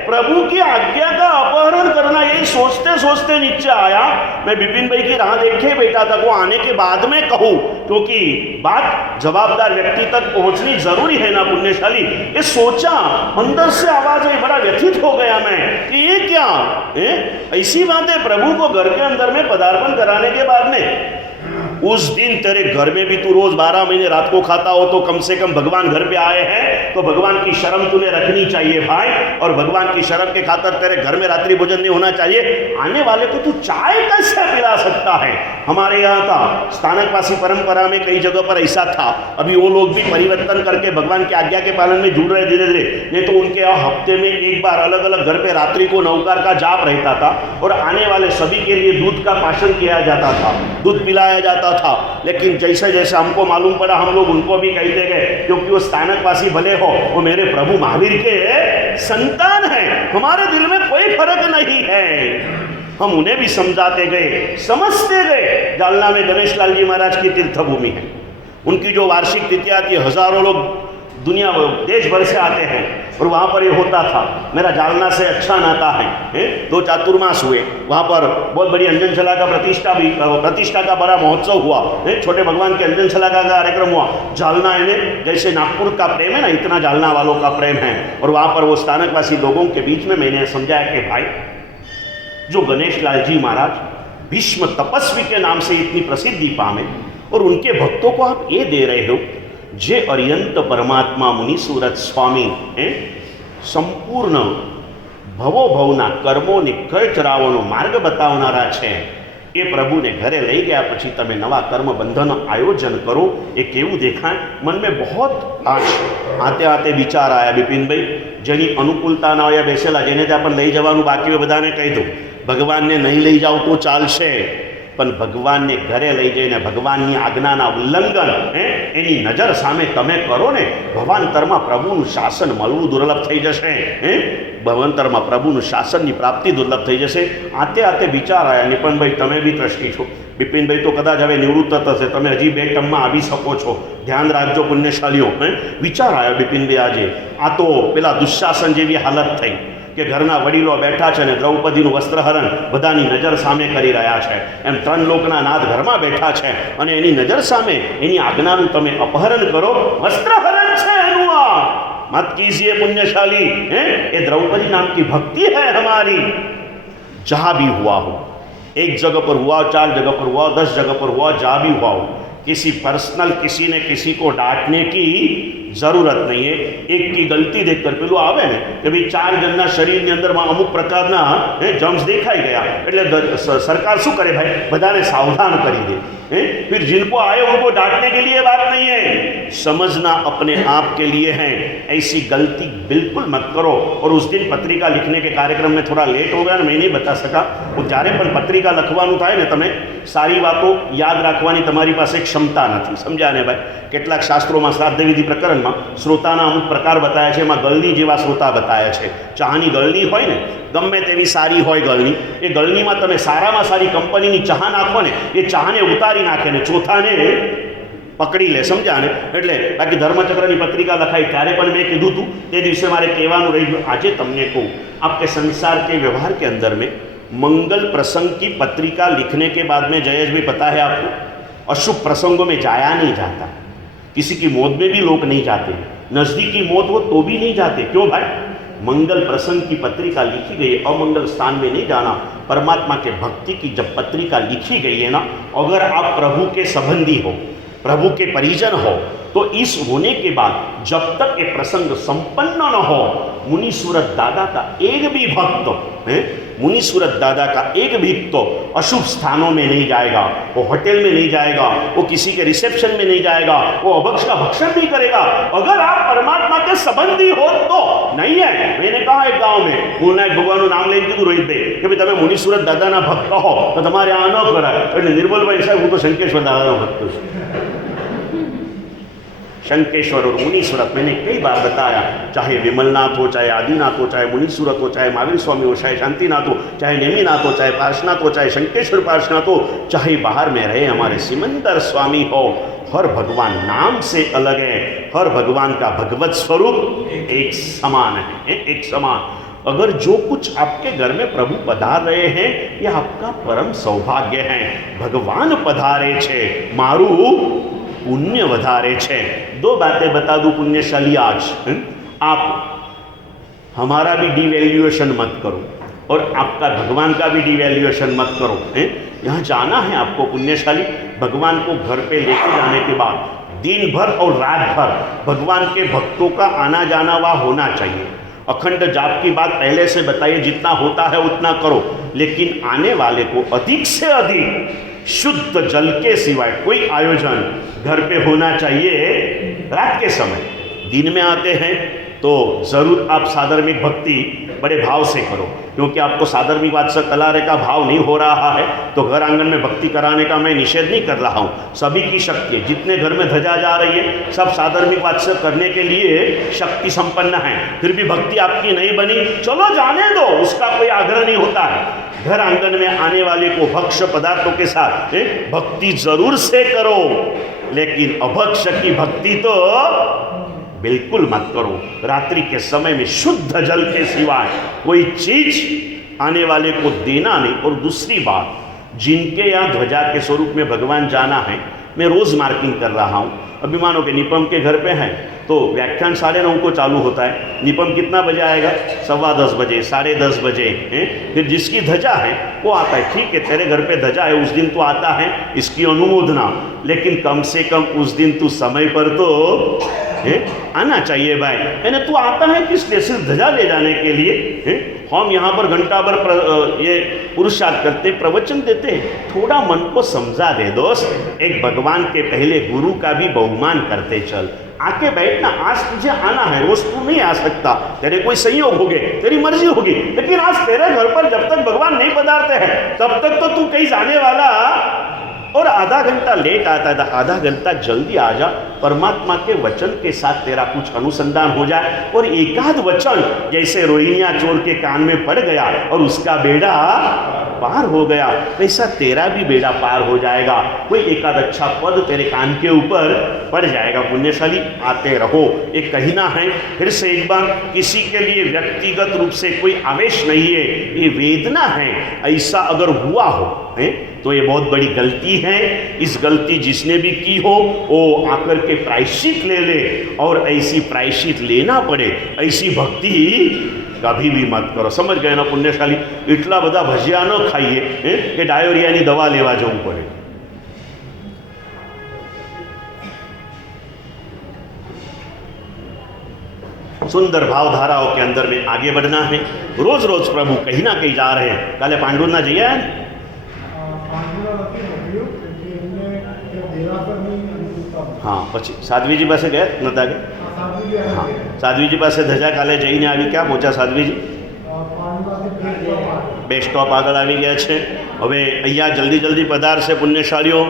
प्रभु की आज्ञा का अपहरण करना, यही सोचते सोचते नीचे आया। मैं विपिन भाई की राह देखे बैठा था, वो आने के बाद में कहूँ, क्योंकि बात जवाबदार व्यक्ति तक पहुंचनी जरूरी है ना पुण्यशाली। ये सोचा, अंदर से आवाज आई, बड़ा व्यथित हो गया मैं कि ये क्या ऐसी बात है। प्रभु को घर के अंदर में पदार्पण कराने के बाद में उस दिन तेरे घर में भी तू रोज 12 महीने रात को खाता हो तो कम से कम भगवान घर पे आए हैं तो भगवान की शर्म तूने रखनी चाहिए भाई। और भगवान की शर्म के खातर तेरे घर में रात्रि भोजन नहीं होना चाहिए। आने वाले को तू चाय कैसे पिला सकता है? हमारे यहाँ था स्थानकवासी परंपरा में कई जगह पर ऐसा था। अभी वो लोग भी परिवर्तन करके भगवान की आज्ञा के पालन में जुड़ रहे धीरे धीरे। नहीं तो उनके यहाँ हफ्ते में एक बार अलग अलग घर पे रात्रि को नौकार का जाप रहता था और आने वाले सभी के लिए दूध का पाशन किया जाता था, दूध पिलाया जाता था। लेकिन जैसे जैसे हमको मालूम पड़ा हम लोग उनको भी कहते गए, क्योंकि वो स्थानकवासी भले हो, वो मेरे प्रभु महावीर के संतान है, हमारे दिल में कोई फर्क नहीं है। हम उन्हें भी समझाते गए, समझते गए। जालना में गणेश लाल जी महाराज की तीर्थभूमि है। उनकी जो वार्षिक तिथि आती है, हजारों लोग दुनिया देश भर से आते हैं और वहाँ पर ये होता था। मेरा जालना से अच्छा नाता है। 2 चातुर्मास हुए वहाँ पर, बहुत बड़ी अंजनशला का प्रतिष्ठा का बड़ा महोत्सव हुआ। छोटे भगवान के अंजनशला का कार्यक्रम हुआ। जालना इन्हें जैसे नागपुर का प्रेम है ना, इतना जालना वालों का प्रेम है। और वहाँ पर वो स्थानकवासी लोगों के बीच में मैंने समझाया कि भाई, जो गणेश लाल जी महाराज भीष्म तपस्वी के नाम से इतनी प्रसिद्धि पामे और उनके भक्तों को आप ये दे रहे हो, જે અર્યંત પરમાત્મા મુનિ સુરત સ્વામી સંપૂર્ણ ભવોભવના કર્મોને કચરાઓનો માર્ગ બતાવનારા છે, એ પ્રભુને ઘરે લઈ ગયા પછી તમે નવા કર્મ બંધનનું આયોજન કરો, એ કેવું દેખાય? મન મેં બહોત આજ આતે આતે વિચાર આવ્યા બિપિનભાઈ, જેની અનુકૂળતા ના હોય બેસેલા, જેને ત્યાં પણ લઈ જવાનું બાકી હોય બધાને કહી દઉં, ભગવાનને નહીં લઈ જાઓ તો ચાલશે, પણ ભગવાનને ઘરે લઈ જઈને ભગવાનની આજ્ઞાના ઉલ્લંઘન એની નજર સામે તમે કરો ને, ભવાંતરમાં પ્રભુનું શાસન મળવું દુર્લભ થઈ જશે. ભવાંતરમાં પ્રભુનું શાસનની પ્રાપ્તિ દુર્લભ થઈ જશે. આતે આતે વિચાર આવ્યા. નિપનભાઈ તમે બી ટ્રસ્ટી છો, બિપિનભાઈ તો કદાચ હવે નિવૃત્ત થશે, તમે હજી 2 ટર્મમાં આવી શકો છો, ધ્યાન રાખજો પુણ્યશાલીઓ. વિચાર આવ્યો બિપિનભાઈ આજે આ તો પેલા દુઃશાસન જેવી હાલત થઈ કે ઘરના વડીલો બેઠા છે ને દ્રૌપદીનું વસ્ત્રહરણ બધાની નજર સામે કરી રહ્યા છે, એમ 3 લોકના નાથ ઘરમાં બેઠા છે અને એની નજર સામે એની આજ્ઞાનું તમે અપહરણ કરો. વસ્ત્રહરણ છે એનું, આ मत कीजिए पुण्यशाली, ये द्रौपदी नाम की भक्ति है हमारी. जहाँ भी हुआ हो, 1 जगह पर हुआ, 4 जगह पर हुआ, 10 जगह पर हुआ, जहाँ भी हुआ हो, किसी पर्सनल किसी ने किसी को डांटने की જરૂરત નહીં. એક કી ગલતી દેખકર પેલું આવે ને કે ભાઈ 4 જણના શરીરની અંદરમાં અમુક પ્રકારના જમ્સ દેખાઈ ગયા એટલે સરકાર શું કરે ભાઈ, બધાને સાવધાન કરી દે. फिर जिनको आए उनको डांटने के लिए बात नहीं है, समझना अपने आप के लिए है. ऐसी गलती बिल्कुल मत करो. और उस दिन पत्रिका लिखने के कार्यक्रम में थोड़ा लेट हो गया ને, मैं नहीं बता सका. હું જ્યારે પણ પત્રિકા લખવાનું થાય ને, તમે સારી વાતો યાદ રાખવાની તમારી પાસે ક્ષમતા નથી, સમજ્યા ને ભાઈ? કેટલાક શાસ્ત્રોમાં શ્રાદ્ધ વિધિ પ્રકરણમાં શ્રોતાના અમુક પ્રકાર બતાવ્યા છે, એમાં ગળણી જેવા શ્રોતા બતાવ્યા છે. ચાની ગળણી હોય ને, ગમે તેવી સારી હોય ગળણી, એ ગળણીમાં તમે સારામાં સારી કંપનીની ચા નાખો ને, એ ચાને ઉતારી નાખે ને ચોથાને પકડી લે, સમજ્યા ને? એટલે બાકી ધર્મચક્રની પત્રિકા લખાઈ ત્યારે પણ મેં કીધું હતું, તે દિવસે મારે કહેવાનું રહી ગયું. આજે તમને કહું, आपके संसार के व्यवहार के अंदर में मंगल प्रसंग की पत्रिका लिखने के बाद में, जयेश भाई पता है आपको, अशुभ प्रसंगों में जाया नहीं जाता. किसी की मौत में भी लोग नहीं जाते, नज़दीकी मौत हो तो भी नहीं जाते. क्यों भाई? मंगल प्रसंग की पत्रिका लिखी गई, अमंगल स्थान में नहीं जाना. परमात्मा के भक्ति की जब पत्रिका लिखी गई है ना, अगर आप प्रभु के संबंधी हो, प्रभु के परिजन हो, तो इस होने के बाद जब तक ये प्रसंग संपन्न न हो, मुनि सूरत दादा का एक भी भक्त, मुनि सूरत दादा का एक भी तो अशुभ स्थानों में नहीं जाएगा, वो होटल में नहीं जाएगा, वो किसी के रिसेप्शन में नहीं जाएगा, वो अभक्ष का भक्षण नहीं करेगा. अगर आप परमात्मा के संबंधी हो तो. नहीं है, मैंने कहा एक गांव में गुरुनायक भगवान नाम લઈને કીધું રોહિત ભાઈ કે ભાઈ તમે મુનિ સુરત દાદાના ભક્ત હો તો તમારે આ ન કરાય. એટલે નિર્મલભાઈ સાહેબ, હું તો શંકેશ્વર દાદાનો ભક્ત છું. शंकेश्वर और मुनि सूरत मैंने कई बार बताया, चाहे विमलनाथ हो, चाहे आदिनाथ हो, चाहे मुनि सूरत हो, चाहे महावीर स्वामी हो, चाहे शांतिनाथ हो, चाहे नेमीनाथ हो, चाहे पार्शनाथ हो, चाहे शंकेश्वर पार्शनाथ हो, चाहे बाहर में रहे हमारे सिमंदर स्वामी हो, हर भगवान नाम से अलग है, हर भगवान का भगवत स्वरूप एक समान है, एक समान. अगर जो कुछ आपके घर में प्रभु पधार रहे हैं, ये आपका परम सौभाग्य है. भगवान पधारे छे, मारू पुण्य वधारे छे. 2 बातें बता दूं पुण्यशाली आज. आप हमारा भी डिवैल्यूएशन मत करो और आपका भगवान का भी डिवैल्यूएशन मत करो. यहाँ जाना है आपको पुण्यशाली, भगवान को घर पे लेके जाने के बाद दिन भर और रात भर भगवान के भक्तों का आना जाना वहाँ होना चाहिए. अखंड जाप की बात पहले से बताइए, जितना होता है उतना करो, लेकिन आने वाले को अधिक से अधिक शुद्ध जल के सिवाय कोई आयोजन घर पे होना चाहिए. रात के समय, दिन में आते हैं तो ज़रूर आप साधर्मिक भक्ति बड़े भाव से करो, क्योंकि आपको साधर्मिक वात्सल्य कलारे का भाव नहीं हो रहा है तो घर आंगन में भक्ति कराने का मैं निषेध नहीं कर रहा हूँ. सभी की शक्ति है, जितने घर में ध्वजा जा रही है सब साधर्मिक वात्सल्य करने के लिए शक्ति संपन्न है. फिर भी भक्ति आपकी नहीं बनी, चलो जाने दो, उसका कोई आग्रह नहीं होता है. घर आंगन में आने वाले को भक्ष्य पदार्थों के साथ भक्ति जरूर से करो, लेकिन अभक्ष्य की भक्ति तो बिल्कुल मत करो. रात्रि के समय में शुद्ध जल के सिवाय कोई चीज आने वाले को देना नहीं. और दूसरी बात, जिनके यहाँ ध्वजा के स्वरूप में भगवान जाना है, मैं रोज मार्किंग कर रहा हूँ. अभी मानो कि निपम के घर पे है, तो व्याख्यान 9:30 को चालू होता है, निपम कितना बजे आएगा? 10:15 बजे, 10:30 बजे हैं। फिर जिसकी ध्वजा है वो आता है, ठीक है तेरे घर पे ध्वजा है, उस दिन तो आता है, इसकी अनुमोदना, लेकिन कम से कम उस दिन तू समय पर तो आना चाहिए भाई। मैंने तू आता है किस लिए? सिर्फ ध्वजा ले जाने के लिए? हम यहाँ पर घंटा भर ये पुरुषार्थ करते, प्रवचन देते, थोड़ा मन को समझा दे दोस्त। एक भगवान के पहले गुरु का भी बहुमान करते चल, आके बैठना। आज तुझे आना है, रोज तू नहीं आ सकता, तेरे कोई संयोग हो गए, तेरी मर्जी होगी, लेकिन आज तेरे घर पर जब तक भगवान नहीं पधारते हैं तब तक तो तू कहीं जाने वाला। और आधा घंटा लेट आता था, आधा घंटा जल्दी आ जा, परमात्मा के वचन के साथ तेरा कुछ अनुसंधान हो जाए। और एकाध वचन जैसे रोहिणिया चोर के कान में पड़ गया और उसका बेड़ा पार हो गया, वैसा तेरा भी बेड़ा पार हो जाएगा। कोई एकाध अच्छा पद तेरे कान के ऊपर पड़ जाएगा। पुण्यशाली आते रहो। एक कहना है फिर से एक बार, किसी के लिए व्यक्तिगत रूप से कोई आवेश नहीं है, ये वेदना है। ऐसा अगर हुआ हो तो ये बहुत बड़ी गलती है। इस गलती जिसने भी की हो वो आकर के प्रायश्चित ले ले, और ऐसी प्रायश्चित लेना पड़े ऐसी भक्ति कभी भी मत करो। समझ गए ना पुण्यशाली? इतला बधा भजिया न खाइए कि डायोरिया की दवा लेवा जવું પડે। सुंदर भावधाराओं के अंदर में आगे बढ़ना है। रोज रोज प्रभु कहीं ना कहीं जा रहे हैं। काले पांडुरना जइया है हाँ, પછી સાધ્વીજી પાસે ગયા નતા ગયા? हाँ, સાધ્વીજી પાસે ધજા કાલે જઈને આવી। ક્યાં પહોંચ્યા સાધ્વીજી? बेस्ट स्टॉप आगे આવી ગયા છે। હવે અહીંયા जल्दी जल्दी पधारશે पुण्यशालियों।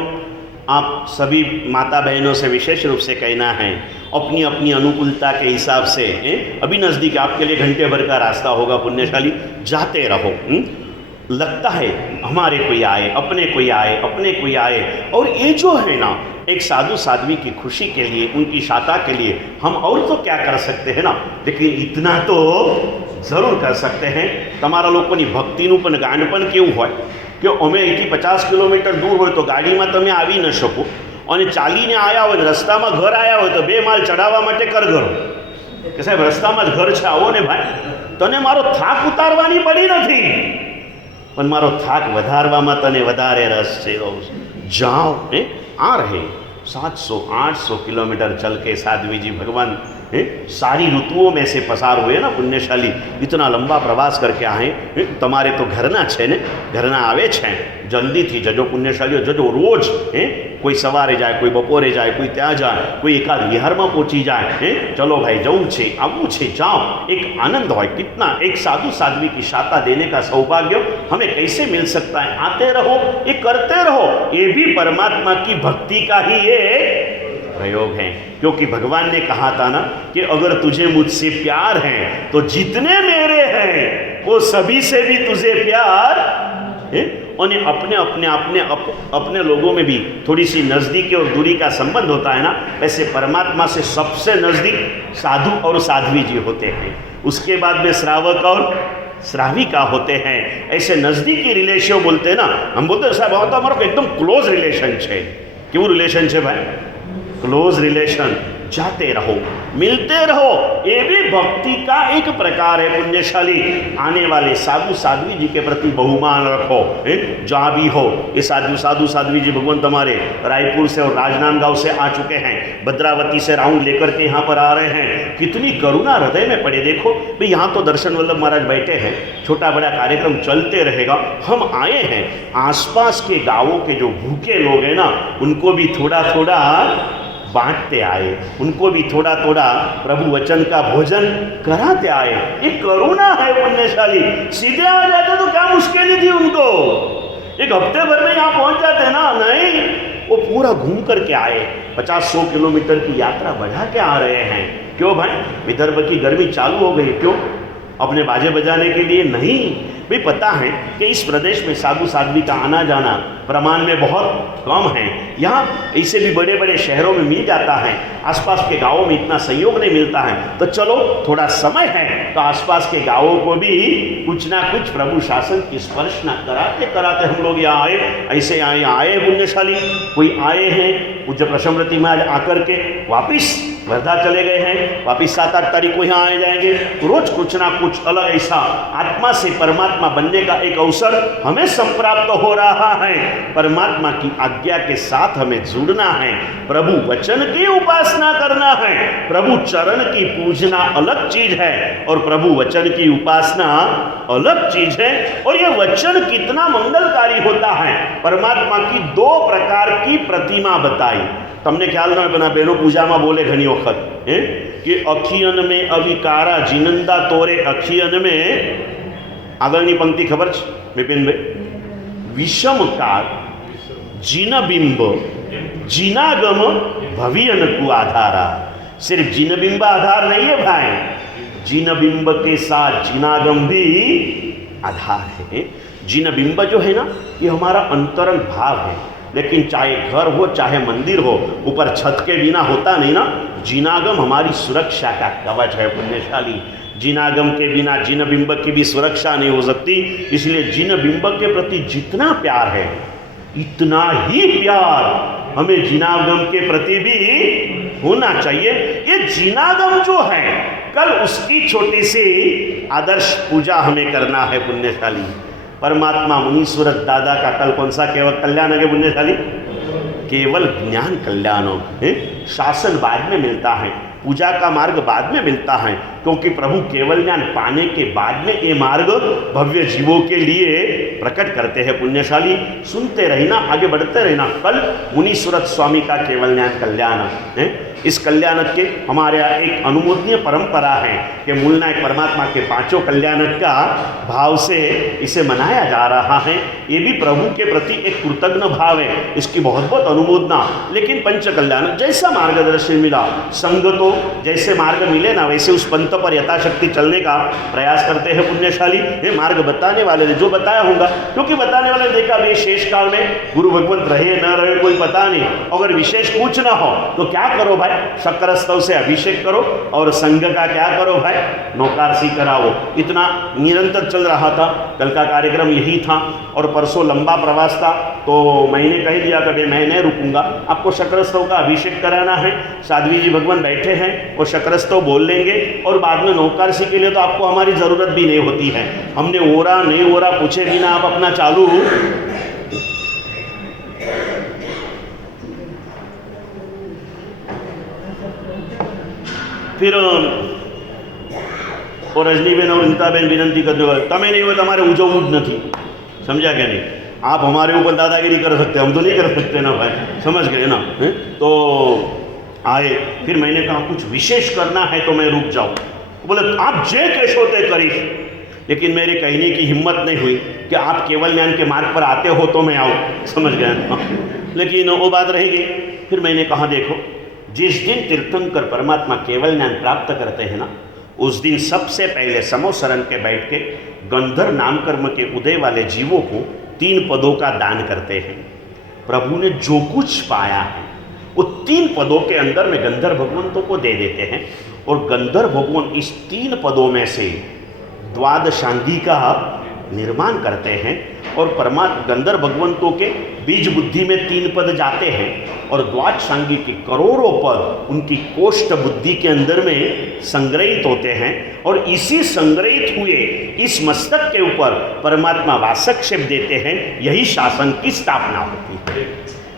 आप सभी माता बहनों से विशेष रूप से कहना है, अपनी अपनी अनुकूलता के हिसाब से अभी नज़दीक आपके लिए घंटे भर का रास्ता होगा पुण्यशाली, जाते रहो। लगता है हमारे कोई आए, अपने कोई आए, अपने कोई आए, और ये जो है ना एक साधु साध्वी की खुशी के लिए, उनकी शाता के लिए हम और तो क्या कर सकते हैं ना, लेकिन इतना तो जरूर कर सकते हैं। तमारा लोगों भक्तिનું પણ ગાંડપણ કેવું હોય કે અમે અહીંથી 50 કિલોમીટર दूर હોય तो ગાડીમાં તમે આવી ન શકો, અને ચાલીને આવ્યા હોય, રસ્તામાં ઘર આવ્યા હોય તો 2 માળ ચડાવવા માટે કરગરો કે સાહેબ રસ્તામાં જ ઘર છે, આવો ને ભાઈ, તને મારો થાક ઉતારવાની પડી નથી, પણ મારો થાક વધારવામાં તને વધારે રસ છે। जाओ आ रहे 700-800 किलोमीटर चल के साध्वी जी भगवान सारी ऋतुओं में से पसार हुए ना पुण्यशाली, इतना लंबा प्रवास करके आए। तमारे तो घरना है ने, घरना आवे छे, जल्दी थी जजो पुण्यशालीओ, जजो रोज कोई सवारे जाए, कोई बपोरे जाए, कोई त्या जाए, कोई एकाद विहार में पहुँची जाए। चलो भाई जવું છે, आवવું છે, जाओ। एक आनंद हो, कितना एक साधु साध्वी की शाता देने का सौभाग्य हमें कैसे मिल सकता है। आते रहो, ये करते रहो, ये भी परमात्मा की भक्ति का ही एक प्रयोग है। क्योंकि भगवान ने कहा था ना कि अगर तुझे मुझसे प्यार है तो जितने मेरे हैं वो सभी से भी तुझे प्यार है। और अपने अपने अपने अपने लोगों में भी थोड़ी सी नज़दीकी और दूरी का संबंध होता है ना, वैसे परमात्मा से सबसे नज़दीक साधु और साध्वी जी होते हैं, उसके बाद में श्रावक और श्राविका होते हैं। ऐसे नज़दीकी रिलेशन बोलते हैं ना, हम बोलते हैं साहब तो हमारा एकदम क्लोज रिलेशन है। क्यों रिलेशन है भाई? Close relation. जाते रहो, मिलते रहो, ये भी भक्ति का एक प्रकार है पुण्यशाली। आने वाले साधु साध्वी जी के प्रति बहुमान रखो, जहाँ भी हो। ये साधु साध्वी जी भगवान तुम्हारे रायपुर से और राजनांदगांव से आ चुके हैं, भद्रावती से राउंड लेकर के यहाँ पर आ रहे हैं। कितनी करुणा हृदय में पड़े। देखो भाई यहाँ तो दर्शन वल्लभ महाराज बैठे हैं, छोटा बड़ा कार्यक्रम चलते रहेगा। हम आए हैं आसपास के गाँवों के जो भूखे लोग हैं ना, उनको भी थोड़ा थोड़ा बांटते आए, उनको भी थोड़ा थोड़ा प्रभु वचन का भोजन कराते आए। ये करुणा है पुण्यशाली। सीधे आ जाते तो क्या मुश्किल थी उनको, एक हफ्ते भर में यहाँ पहुँच जाते ना, नहीं, वो पूरा घूम करके आए। 50-100 किलोमीटर की यात्रा बढ़ा के आ रहे हैं। क्यों भाई? विदर्भ की गर्मी चालू हो गई। क्यों? अपने बाजे बजाने के लिए नहीं भी। पता है कि इस प्रदेश में साधु साध्वी का आना जाना प्रमाण में बहुत कम है। यहाँ ऐसे भी बड़े बड़े शहरों में मिल जाता है, आसपास के गांवों में इतना सहयोग नहीं मिलता है। तो चलो थोड़ा समय है तो आसपास के गांवों को भी कुछ ना कुछ प्रभु शासन की स्पर्श न कराते कराते हम लोग यहाँ आए। ऐसे यहाँ आए पुण्यशाली, कोई आए हैं पूज्य प्रसमृति में आकर के वापिस वर्धा चले गए हैं, वापिस 7-8 तारीख को यहाँ आ जाएंगे। रोज कुछ ना कुछ अलग ऐसा आत्मा से परमात्मा बनने का एक अवसर हमें संप्राप्त हो रहा है। परमात्मा की आज्ञा के साथ हमें जुड़ना है, प्रभु वचन की उपासना करना है। प्रभु चरण की पूजना अलग चीज है और प्रभु वचन की उपासना अलग चीज है। और यह वचन कितना मंगलकारी होता है। परमात्मा की 2 प्रकार की प्रतिमा बताई। तमने ख्याल न बना बहनों, पूजा में बोले घनी वक्त कि अखियन में अविकारा जिनंदा तोरे अखियन में, आगळनी पंक्ति खबर विपिन भाई, विषमकार जिनबिंब जिनागम भवियन को आधारा। सिर्फ जिनबिंब आधार नहीं है भाई, जिनबिंब के साथ जिनागम भी आधार है। जिनबिंब जो है ना, ये हमारा अंतरंग भाव है। लेकिन चाहे घर हो चाहे मंदिर हो, ऊपर छत के बिना होता नहीं ना। जिनागम हमारी सुरक्षा का कवच है पुण्यशाली। जिनागम के बिना जिनबिंब की भी सुरक्षा नहीं हो सकती। इसलिए जिनबिंब के प्रति जितना प्यार है, इतना ही प्यार हमें जिनागम के प्रति भी होना चाहिए। ये जिनागम जो है, कल उसकी छोटी सी आदर्श पूजा हमें करना है पुण्यशाली। परमात्मा मुनीश्वरत दादा का कल कौन सा केवल कल्याण है पुण्यशाली? केवल ज्ञान कल्याण है। शासन बाद में मिलता है, पूजा का मार्ग बाद में मिलता है, क्योंकि प्रभु केवल ज्ञान पाने के बाद में ये मार्ग भव्य जीवों के लिए प्रकट करते हैं पुण्यशाली। सुनते रहना, आगे बढ़ते रहना। कल मुनीश्वरत स्वामी का केवल ज्ञान कल्याण है। इस कल्याणक के हमारे यहाँ एक अनुमोदनीय परंपरा है कि मूल नायक परमात्मा के 5 कल्याणक का भाव से इसे मनाया जा रहा है। ये भी प्रभु के प्रति एक कृतज्ञ भाव है, इसकी बहुत बहुत अनुमोदना। लेकिन पंच कल्याण जैसा मार्गदर्शन मिला, संघ तो जैसे मार्ग मिले ना, वैसे उस पंथ पर यथाशक्ति चलने का प्रयास करते हैं पुण्यशाली। ये मार्ग बताने वाले ने जो बताया होगा, क्योंकि बताने वाले ने देखा भाई शेष काल में गुरु भगवंत रहे न रहे कोई पता नहीं। अगर विशेष कुछ ना हो तो क्या करो भाई, शक्कर स्तव से अभिषेक करो और संघ का क्या करो भाई, नौकारसी कराओ। इतना निरंतर चल रहा था। कल का कार्यक्रम यही था और परसों लंबा प्रवास था, तो मैंने कह दिया कभी मैं नहीं रुकूंगा, आपको शक्कर स्तव का अभिषेक कराना है। साध्वी जी भगवान बैठे हैं और शक्कर स्तव बोल लेंगे और बाद में नौकारसी के लिए तो आपको हमारी जरूरत भी नहीं होती है। हमने ओरा नहीं ओरा पूछे बिना आप अपना चालू फिर और रजनीबेन और नीताबेन विनंती कर दो, तमें नहीं हो તમારે ઉજવવું જ નથી, समझा क्या नहीं? आप हमारे ऊपर दादागिरी कर सकते, हम तो नहीं कर सकते ना भाई, समझ गए ना? तो आए, फिर मैंने कहा कुछ विशेष करना है तो मैं रुक जाऊँ। बोले आप जे कैसो ते करीश, लेकिन मेरे कहने की हिम्मत नहीं हुई कि आप केवल ज्ञान के मार्ग पर आते हो तो मैं आऊँ, समझ गए? लेकिन वो बात रहेगी। फिर मैंने कहा देखो, जिस दिन तीर्थंकर परमात्मा केवल ज्ञान प्राप्त करते हैं ना, उस दिन सबसे पहले समोसरण के बैठ के गंधर्व नाम कर्म के उदय वाले जीवों को 3 पदों का दान करते हैं। प्रभु ने जो कुछ पाया है वो 3 पदों के अंदर में गंधर्व भगवंतों को दे देते हैं और गंधर्व भगवान इस 3 पदों में से द्वादशांगी का निर्माण करते हैं और परमात्मा गंधर्व भगवंतों के बीज बुद्धि में 3 पद जाते हैं और द्वादशांगी के करोड़ों पद उनकी कोष्ठ बुद्धि के अंदर में संग्रहित होते हैं और इसी संग्रहित हुए इस मस्तक के ऊपर परमात्मा वासक्षेप देते हैं। यही शासन की स्थापना होती है।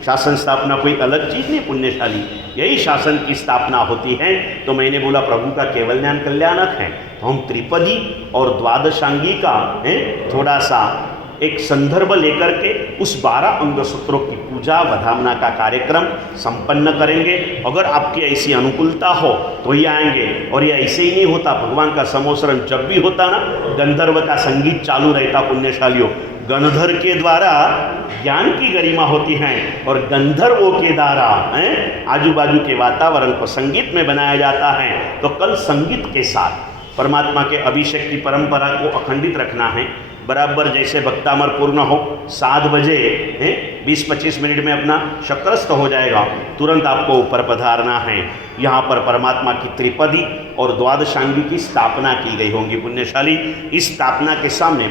शासन स्थापना कोई अलग चीज नहीं पुण्यशाली, यही शासन की स्थापना होती है। तो मैंने बोला प्रभु का केवल ज्ञान कल्याणक है, तो हम त्रिपदी और द्वादशांगी का थोड़ा सा एक संदर्भ लेकर के उस 12 अंग सूत्रों की पूजा वधामना का कार्यक्रम संपन्न करेंगे। अगर आपकी ऐसी अनुकूलता हो तो ही आएंगे, और ये ऐसे ही नहीं होता। भगवान का समोसरण जब भी होता ना, गंधर्व का संगीत चालू रहता पुण्यशालियों। गंधर्व के द्वारा ज्ञान की गरिमा होती है और गंधर्वों के द्वारा आजू बाजू के वातावरण को संगीत में बनाया जाता है। तो कल संगीत के साथ परमात्मा के अभिषेक की परंपरा को अखंडित रखना है। बराबर जैसे भक्तामर पूर्ण हो 7 बजे 20-25 मिनट में अपना शक्रस्त हो जाएगा, तुरंत आपको ऊपर पधारना है। यहाँ पर परमात्मा की त्रिपदी और द्वादशांगी की स्थापना की गई होंगी पुण्यशाली। इस स्थापना के सामने